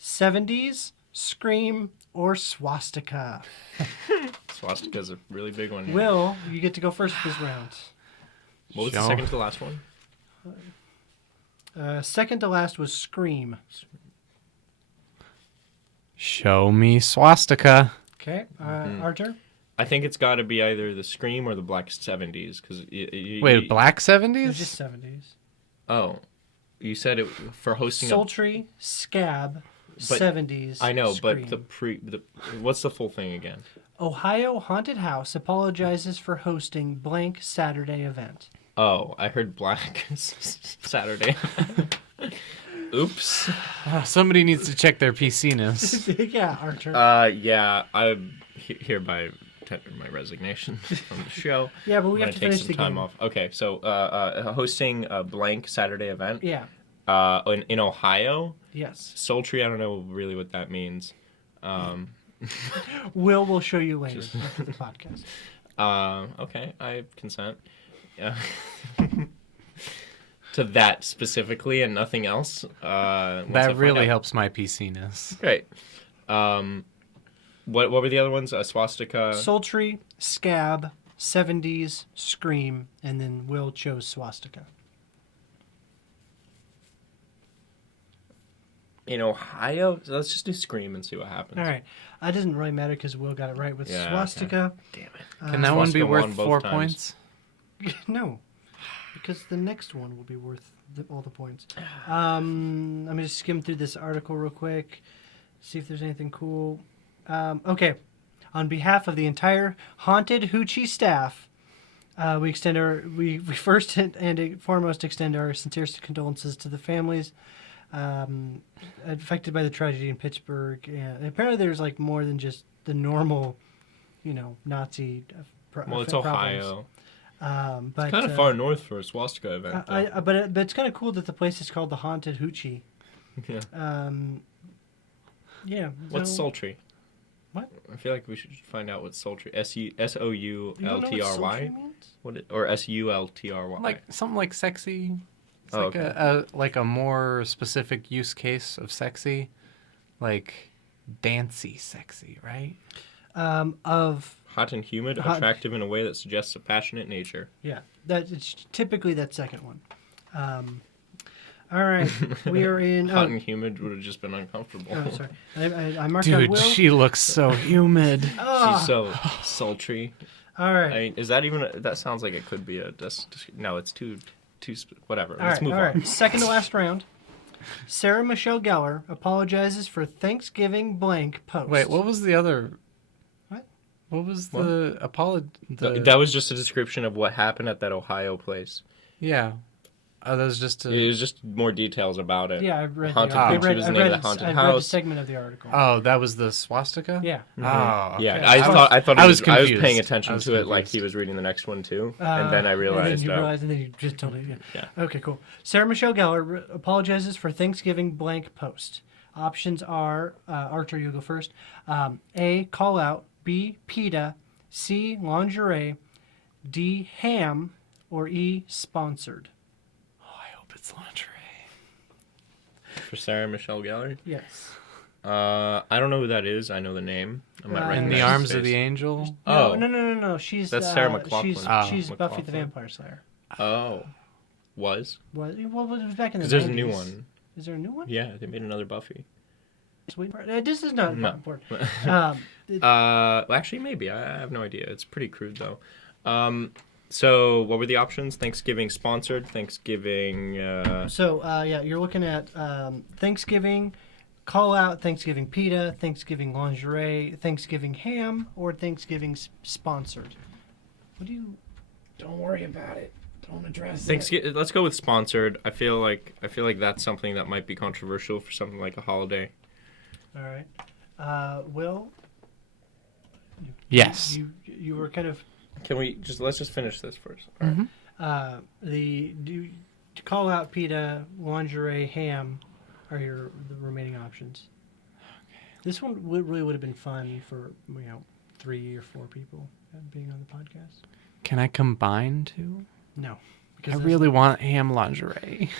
70s, scream, or swastika. Swastika's a really big one. Will, you get to go first this round. What was the Show. second to the last one? Second to last was scream. Show me swastika. Okay, Artur? I think it's got to be either the Scream or the Black 70s. Cause Wait, Black It's 70s? just 70s. Oh, you said it for hosting Sultry, scab, But 70s. I know, scream. but what's the full thing again? Ohio Haunted House apologizes for hosting blank Saturday event. Oh, I heard Black Saturday. Oops. Somebody needs to check their PC-ness. Yeah, Artur. Yeah, I hereby tender my resignation from the show. Yeah, but we I'm have to gonna take finish some the time game. off. Okay, so hosting a blank Saturday event. Yeah. In Ohio. Yes. Sultry, I don't know really what that means. Will show you later after the podcast. Okay, I consent. Yeah. To that specifically and nothing else. Once I That find really out. helps my PC-ness. Great. What were the other ones? Swastika. Sultry, scab, 70s, scream, and then Will chose swastika. In Ohio? So let's just do Scream and see what happens. All right. That doesn't really matter because Will got it right with Yeah, swastika. Damn it. Can that one be Swastika worth won both 4 times. points? No, because the next one will be worth all the points. Let me just skim through this article real quick, see if there's anything cool. Okay, on behalf of the entire Haunted Hoochie staff, we first and foremost extend our sincerest condolences to the families affected by the tragedy in Pittsburgh. And apparently, there's like more than just the normal, Nazi. Well, it's problems. Ohio. But it's kind of far north for a swastika event. But it's kind of cool that the place is called the Haunted Hoochie. Yeah. Yeah. What's sultry? What? I feel like we should find out what sultry. You don't know what sultry means? Or SULTRY? Like something like sexy. It's Oh, like okay. a more specific use case of sexy, like dancey sexy, right? Of Hot and humid, attractive in a way that suggests a passionate nature. yeah, it's typically that second one. All right, we are in. Hot and humid would have just been uncomfortable. Oh, sorry. I marked down Dude, Will. she looks so humid. She's so sultry. All right. I mean, is that even? That sounds like it could be a. No, it's too. Whatever. Let's move on. Second to last round. Sarah Michelle Gellar apologizes for Thanksgiving blank post. Wait, what was the other? What? What was the apology? That was just a description of what happened at that Ohio place. Yeah. Oh, that was just It was just more details about it. Yeah, I read Haunted the article. Hoochie was the name of the haunted house. I read the segment of the article. Oh, that was the swastika? Yeah. Oh, okay. Yeah, I thought I was I was confused. paying attention I was to it like confused. he was reading the next one too, and then I realized. And then you just told me. Yeah. Okay, cool. Sarah Michelle Gellar apologizes for Thanksgiving blank post. Options are Artur, you go first. A, call out. B, pita. C, lingerie. D, ham. Or E, sponsored. I hope it's lingerie. For Sarah Michelle Gellar. Yes. I don't know who that is. I know the name. I might In In recognize the his arms face. of the angel? Oh. No. She's That's Sarah McLachlan. She's Buffy McLachlan. the Vampire Slayer. Oh, was? Well, it was back in the 'Cause there's a 90s. new one. Is there a new one? Yeah, they made another Buffy. Sweet. This is not No. important. Actually, maybe. I have no idea. It's pretty crude though. So what were the options? Thanksgiving sponsored. Thanksgiving. You're looking at Thanksgiving call out, Thanksgiving pita, Thanksgiving lingerie, Thanksgiving ham, or Thanksgiving sponsored. What do you? Don't worry about it. Don't address Thanksgiving. Let's go with sponsored. I feel like that's something that might be controversial for something like a holiday. All right. Will. Yes. You were kind of. Can we let's just finish this first? All right. To call out pita, lingerie, ham are the remaining options. Okay. This one really would have been fun for 3 or 4 people being on the podcast. Can I combine two? No. I really want ham lingerie.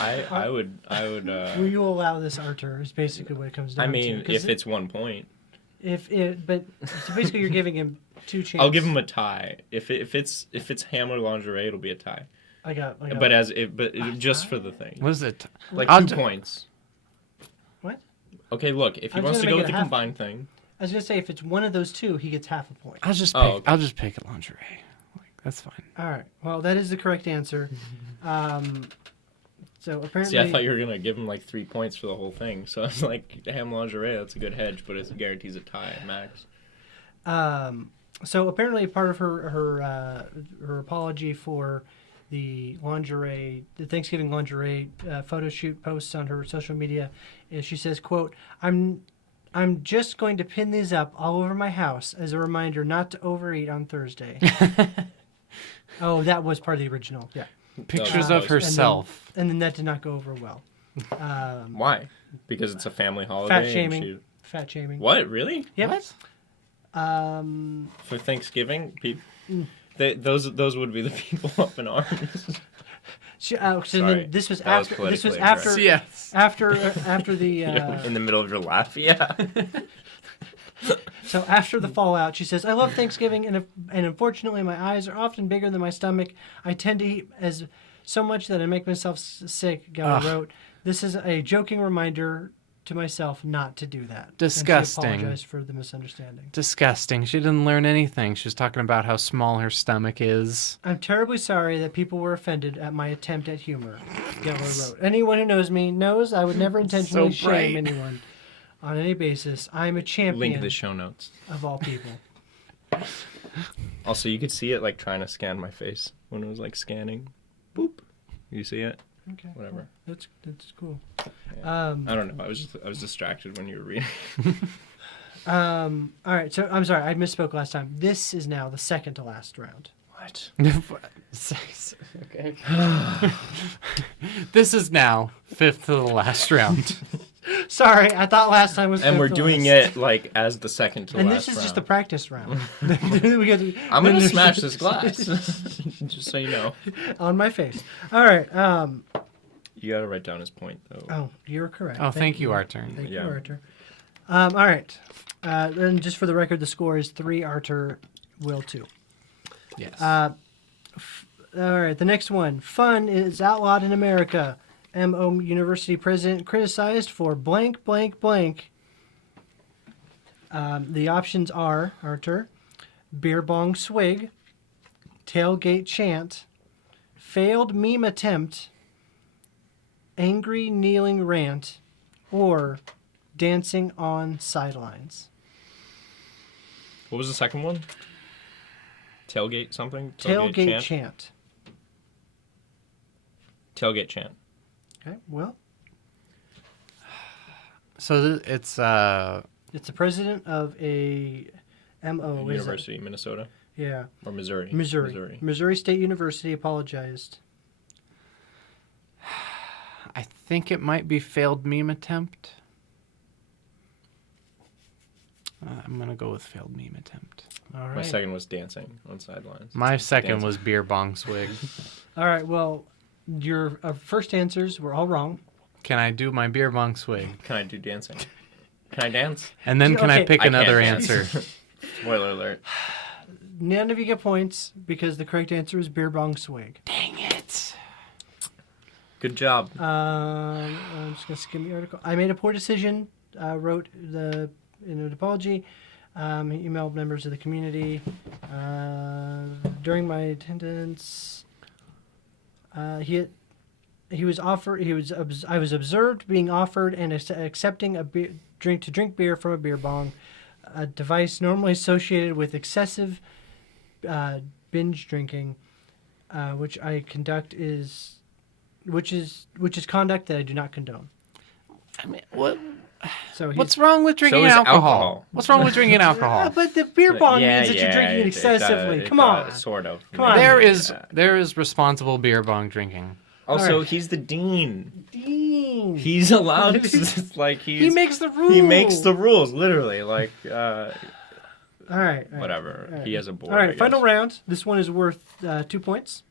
I would. Will you allow this, Artur? Is basically what it comes down to. I mean, if it's 1 point. But so basically you're giving him 2 chances. I'll give him a tie. If it's ham or lingerie, it'll be a tie. I got. But just for the thing. What is it? Like I'll 2 points. What? Okay, look. If he I'm wants just to gonna go with make the it a combined thing. I was gonna say if it's one of those 2, he gets half a point. I'll just Oh, pick. okay. I'll just pick a lingerie. That's fine. All right. Well, that is the correct answer. So apparently. See, I thought you were gonna give him like 3 points for the whole thing. So I was like, ham lingerie, that's a good hedge, but it guarantees a tie at max. So apparently, part of her apology for the Thanksgiving lingerie photo shoot posts on her social media is she says, "quote I'm just going to pin these up all over my house as a reminder not to overeat on Thursday." Oh, that was part of the original. Yeah. Pictures of herself. And then that did not go over well. Why? Because it's a family holiday. Fat shaming. What? Really? Yep. What? For Thanksgiving, those would be the people up in arms. Then this was That was after. This was politically after. incorrect. Yes. After the. In the middle of your laugh, yeah. So after the fallout, she says, "I love Thanksgiving, and unfortunately, my eyes are often bigger than my stomach. I tend to eat so much that I make myself sick." Geller wrote, "This is a joking reminder to myself not to do that." Disgusting. And she apologized for the misunderstanding. Disgusting. She didn't learn anything. She was talking about how small her stomach is. "I'm terribly sorry that people were offended at my attempt at humor," Geller wrote. "Anyone who knows me knows I would never intentionally So bright. shame anyone on any basis. I'm a champion Link the show notes. of all people." Also, you could see it like trying to scan my face when it was like scanning. Boop. You see it? Okay. Whatever. Cool. That's cool. Yeah. I don't know. I was distracted when you were reading. All right. So I'm sorry, I misspoke last time. This is now the second to last round. What? Okay. This is now fifth to the last round. Sorry, I thought last time was. And we're fifth to doing last. it like as the second to And last this is round. just the practice round. I'm gonna smash this glass. Just so you know. On my face. All right. You gotta write down his point though. Oh, you're correct. Oh, thank you, Artur. Thank you, Yeah. Artur. All right. And just for the record, the score is 3 Artur, Will 2. Yes. All right, the next one. Fun is outlawed in America. MO University president criticized for blank, blank, blank. The options are, Artur, beer bong swig, tailgate chant, failed meme attempt, angry kneeling rant, or dancing on sidelines. What was the second one? Tailgate something? Tailgate chant. Tailgate chant. Okay, well, So it's it's the president of a MO. what is that? University, Minnesota Yeah, or Missouri? Missouri State University apologized. I think it might be failed meme attempt. I'm gonna go with failed meme attempt. All right. My second was dancing on sidelines. My second Dancing. was beer bong swig. All right. Well, your first answers were all wrong. Can I do my beer bong swig? Can I do dancing? Can I dance? And then can I Okay. pick I can't another dance. answer? Spoiler alert. None of you get points because the correct answer is beer bong swig. Dang it. Good job. I'm just gonna skim the article. I made a poor decision. Wrote in an apology. He emailed members of the community during my attendance. I was observed being offered and accepting a drink beer from a beer bong, a device normally associated with excessive binge drinking, which is conduct that I do not condone. I mean, what? So What's wrong with drinking is alcohol? alcohol. What's wrong with drinking alcohol? but the beer bong Yeah, means that you're drinking it excessively. does, Come on. Sort of. Come on. There Yeah. is responsible beer bong drinking. Also, Alright. he's the dean. Dean. He's allowed to, like, He makes the rules. He makes the rules, literally. Like, All right. whatever. All right. He has a board. All I right. guess. Final round. This one is worth 2 points.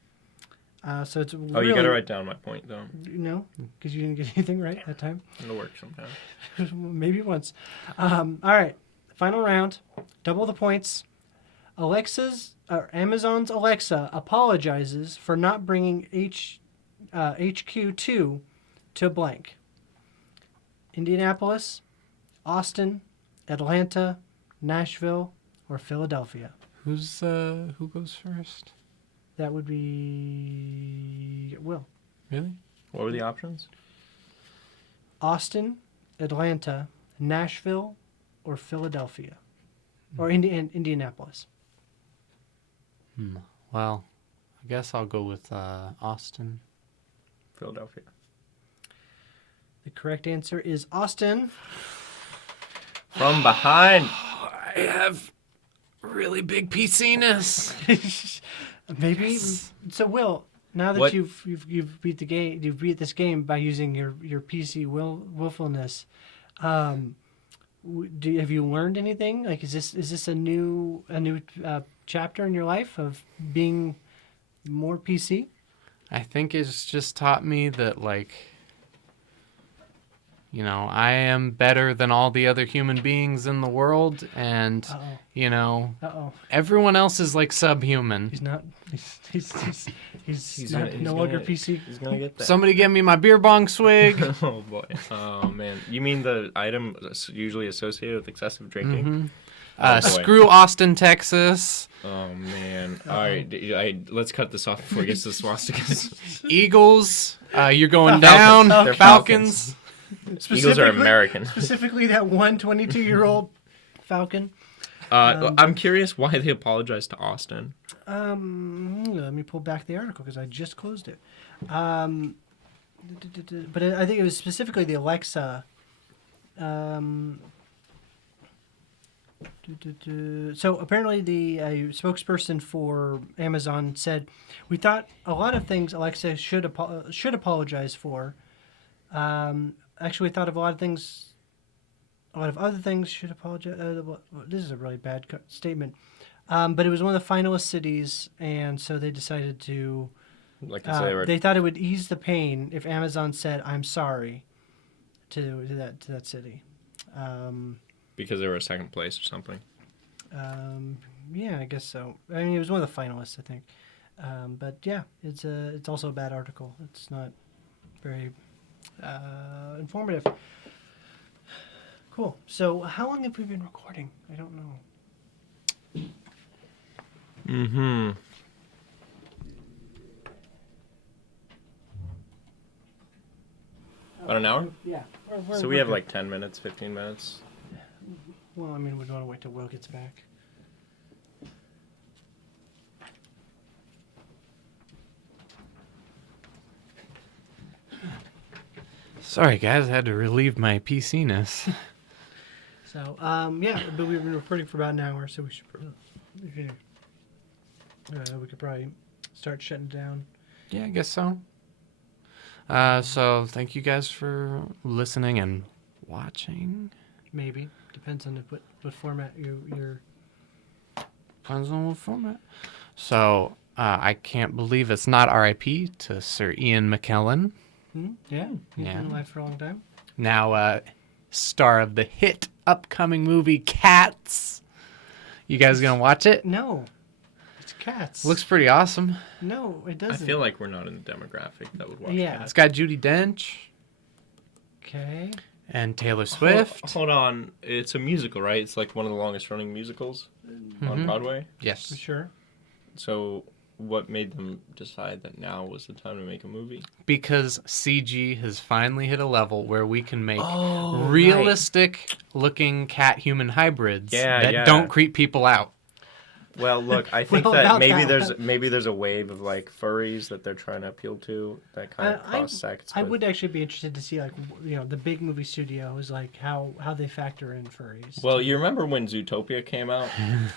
So it's Oh, you gotta write down my point, though. No, because you didn't get anything right that time. It'll work sometime. Maybe once. All right. Final round. Double the points. Amazon's Alexa apologizes for not bringing HQ2 to blank. Indianapolis, Austin, Atlanta, Nashville, or Philadelphia. Who goes first? That would be Will. Really? What were the options? Austin, Atlanta, Nashville, or Philadelphia, or Indianapolis. Well, I guess I'll go with Austin. Philadelphia. The correct answer is Austin. From behind. I have really big PC-ness. Maybe so. Will, now that What- you've beat the game, you've beat this game by using your PC willfulness. Have you learned anything? Like, is this a new chapter in your life of being more PC? I think it's just taught me that, like, you know, I am better than all the other human beings in the world, and Uh-oh. you know, Uh-oh. everyone else is like subhuman. He's not. He's gonna- no longer gonna- PC. He's gonna get that. Somebody get me my beer bong swig. Oh boy. Oh man. You mean the item that's usually associated with excessive drinking? Mhm. Oh, boy. Screw Austin, Texas. Oh man. All right. Let's cut this off before it gets to swastikas. Eagles. You're going Falcons. down. They're Falcons. Eagles are American. Specifically, that 22-year-old Falcon. I'm curious why they apologized to Austin. Let me pull back the article because I just closed it. But I think it was specifically the Alexa. So apparently the spokesperson for Amazon said, "We thought a lot of things Alexa should apologize for. Actually, we thought of a lot of other things should apologize." This is a really bad statement. But it was one of the finalist cities, and so they decided to. They thought it would ease the pain if Amazon said, "I'm sorry," to that city. Because they were second place or something. Yeah, I guess so. I mean, it was one of the finalists, I think. But yeah, it's also a bad article. It's not very informative. Cool. So, how long have we been recording? I don't know. Mm-hmm. About an hour? Yeah. So we have like 10 minutes, 15 minutes. Well, I mean, we'd want to wait till Will gets back. Sorry, guys, I had to relieve my PC-ness. So, yeah, but we've been recording for about an hour, so we could probably start shutting down. Yeah, I guess so. So thank you guys for listening and watching. Maybe. Depends on what format you're... Depends on what format. So, I can't believe it's not R.I.P. to Sir Ian McKellen. Yeah, he's been alive for a long time. Now, star of the hit upcoming movie Cats. You guys gonna watch it? No. It's Cats. Looks pretty awesome. No, it doesn't. I feel like we're not in the demographic that would watch Yeah. Cats. It's got Judi Dench. Okay. And Taylor Swift. Hold on. It's a musical, right? It's like one of the longest running musicals on Broadway. Yes. Sure. So what made them decide that now was the time to make a movie? Because CG has finally hit a level where we can make Oh, realistic looking cat human hybrids that don't creep people out. Well, look, I think Well, that about maybe that. there's a wave of like furries that they're trying to appeal to that kind of cross sects. I would actually be interested to see, like, the big movie studios, like how they factor in furries. Well, you remember when Zootopia came out?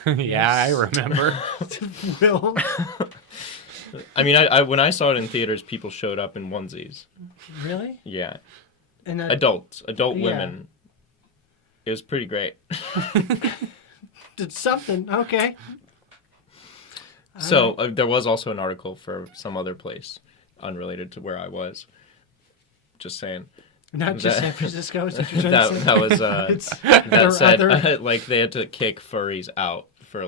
Yeah, I remember. Will. I mean, I when I saw it in theaters, people showed up in onesies. Really? Yeah, And adult Yeah. women. It was pretty great. did something. Okay. So there was also an article for some other place, unrelated to where I was. Just saying. Not just San Francisco. Is what you're trying to say? That was that said other... like they had to kick furries out for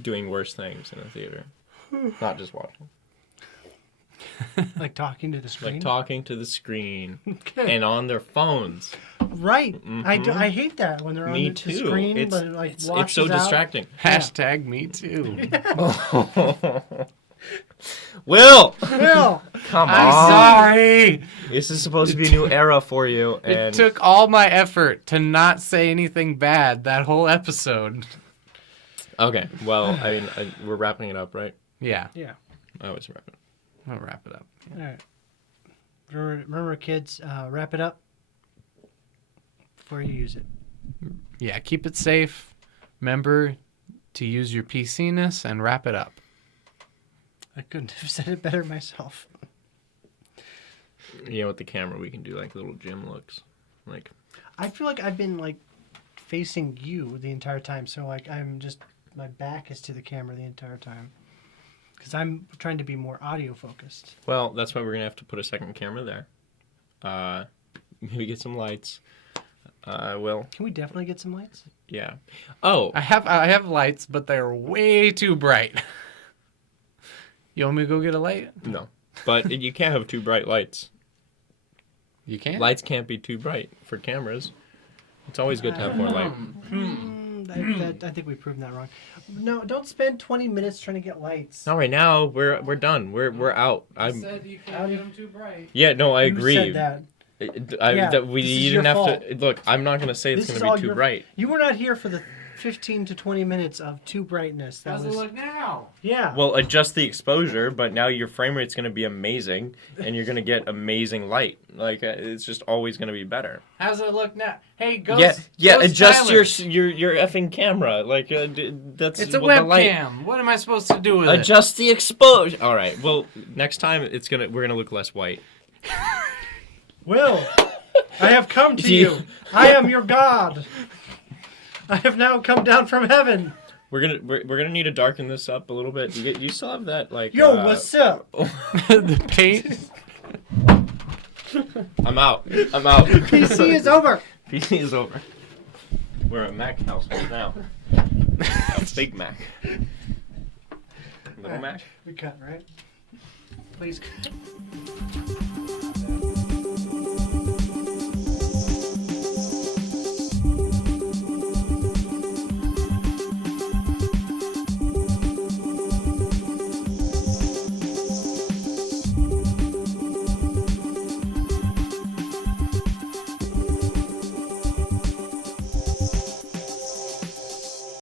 doing worse things in a theater, not just watching. Like talking to the screen. Like talking to the screen Okay. and on their phones. Right. Mhm. I hate that when they're on Me the too. screen, It's but it, like, it's washes so out. distracting. Hashtag me too. Will, Will. come I'm on. sorry. This is supposed to be a new era for you, It and took all my effort to not say anything bad that whole episode. okay. Well, I mean, we're wrapping it up, right? Yeah, Yeah. I always wrap it. we'll wrap it up. All right. Remember, kids, wrap it up before you use it. Yeah, keep it safe. Remember to use your PC-ness and wrap it up. I couldn't have said it better myself. You know, with the camera, we can do like little gym looks, like. I feel like I've been like facing you the entire time, so like my back is to the camera the entire time because I'm trying to be more audio focused. Well, that's why we're gonna have to put a second camera there. Maybe get some lights. Will. Can we definitely get some lights? Yeah. Oh. I have lights, but they're way too bright. You want me to go get a light? No. But you can't have too bright lights. You can't? Lights can't be too bright for cameras. It's always good to have more light. I think we've proven that wrong. No, don't spend 20 minutes trying to get lights. Not right now. We're done. We're out. said you can't get them too bright. Yeah. No, I agree. You said that. You This is didn't your have fault. to look. I'm not gonna say it's This is gonna all be too your- bright. You were not here for the 15 to 20 minutes of too brightness. How's it look now? Yeah. Well, adjust the exposure, but now your frame rate's going to be amazing, and you're going to get amazing light. Like, it's just always going to be better. How's it look now? Hey, go. Yeah. Adjust your effing camera. Like, that's It's a what the light. webcam. What am I supposed to do with it? Adjust the exposure. All right. Well, next time we're gonna look less white. Will, I have come to you. I am your God. I have now come down from heaven. We're gonna need to darken this up a little bit. You still have that like. Yo, what's up? The paint. I'm out. PC is over. PC is over. We're a Mac household now. A big Mac. Little Mac. We cut, right? Please.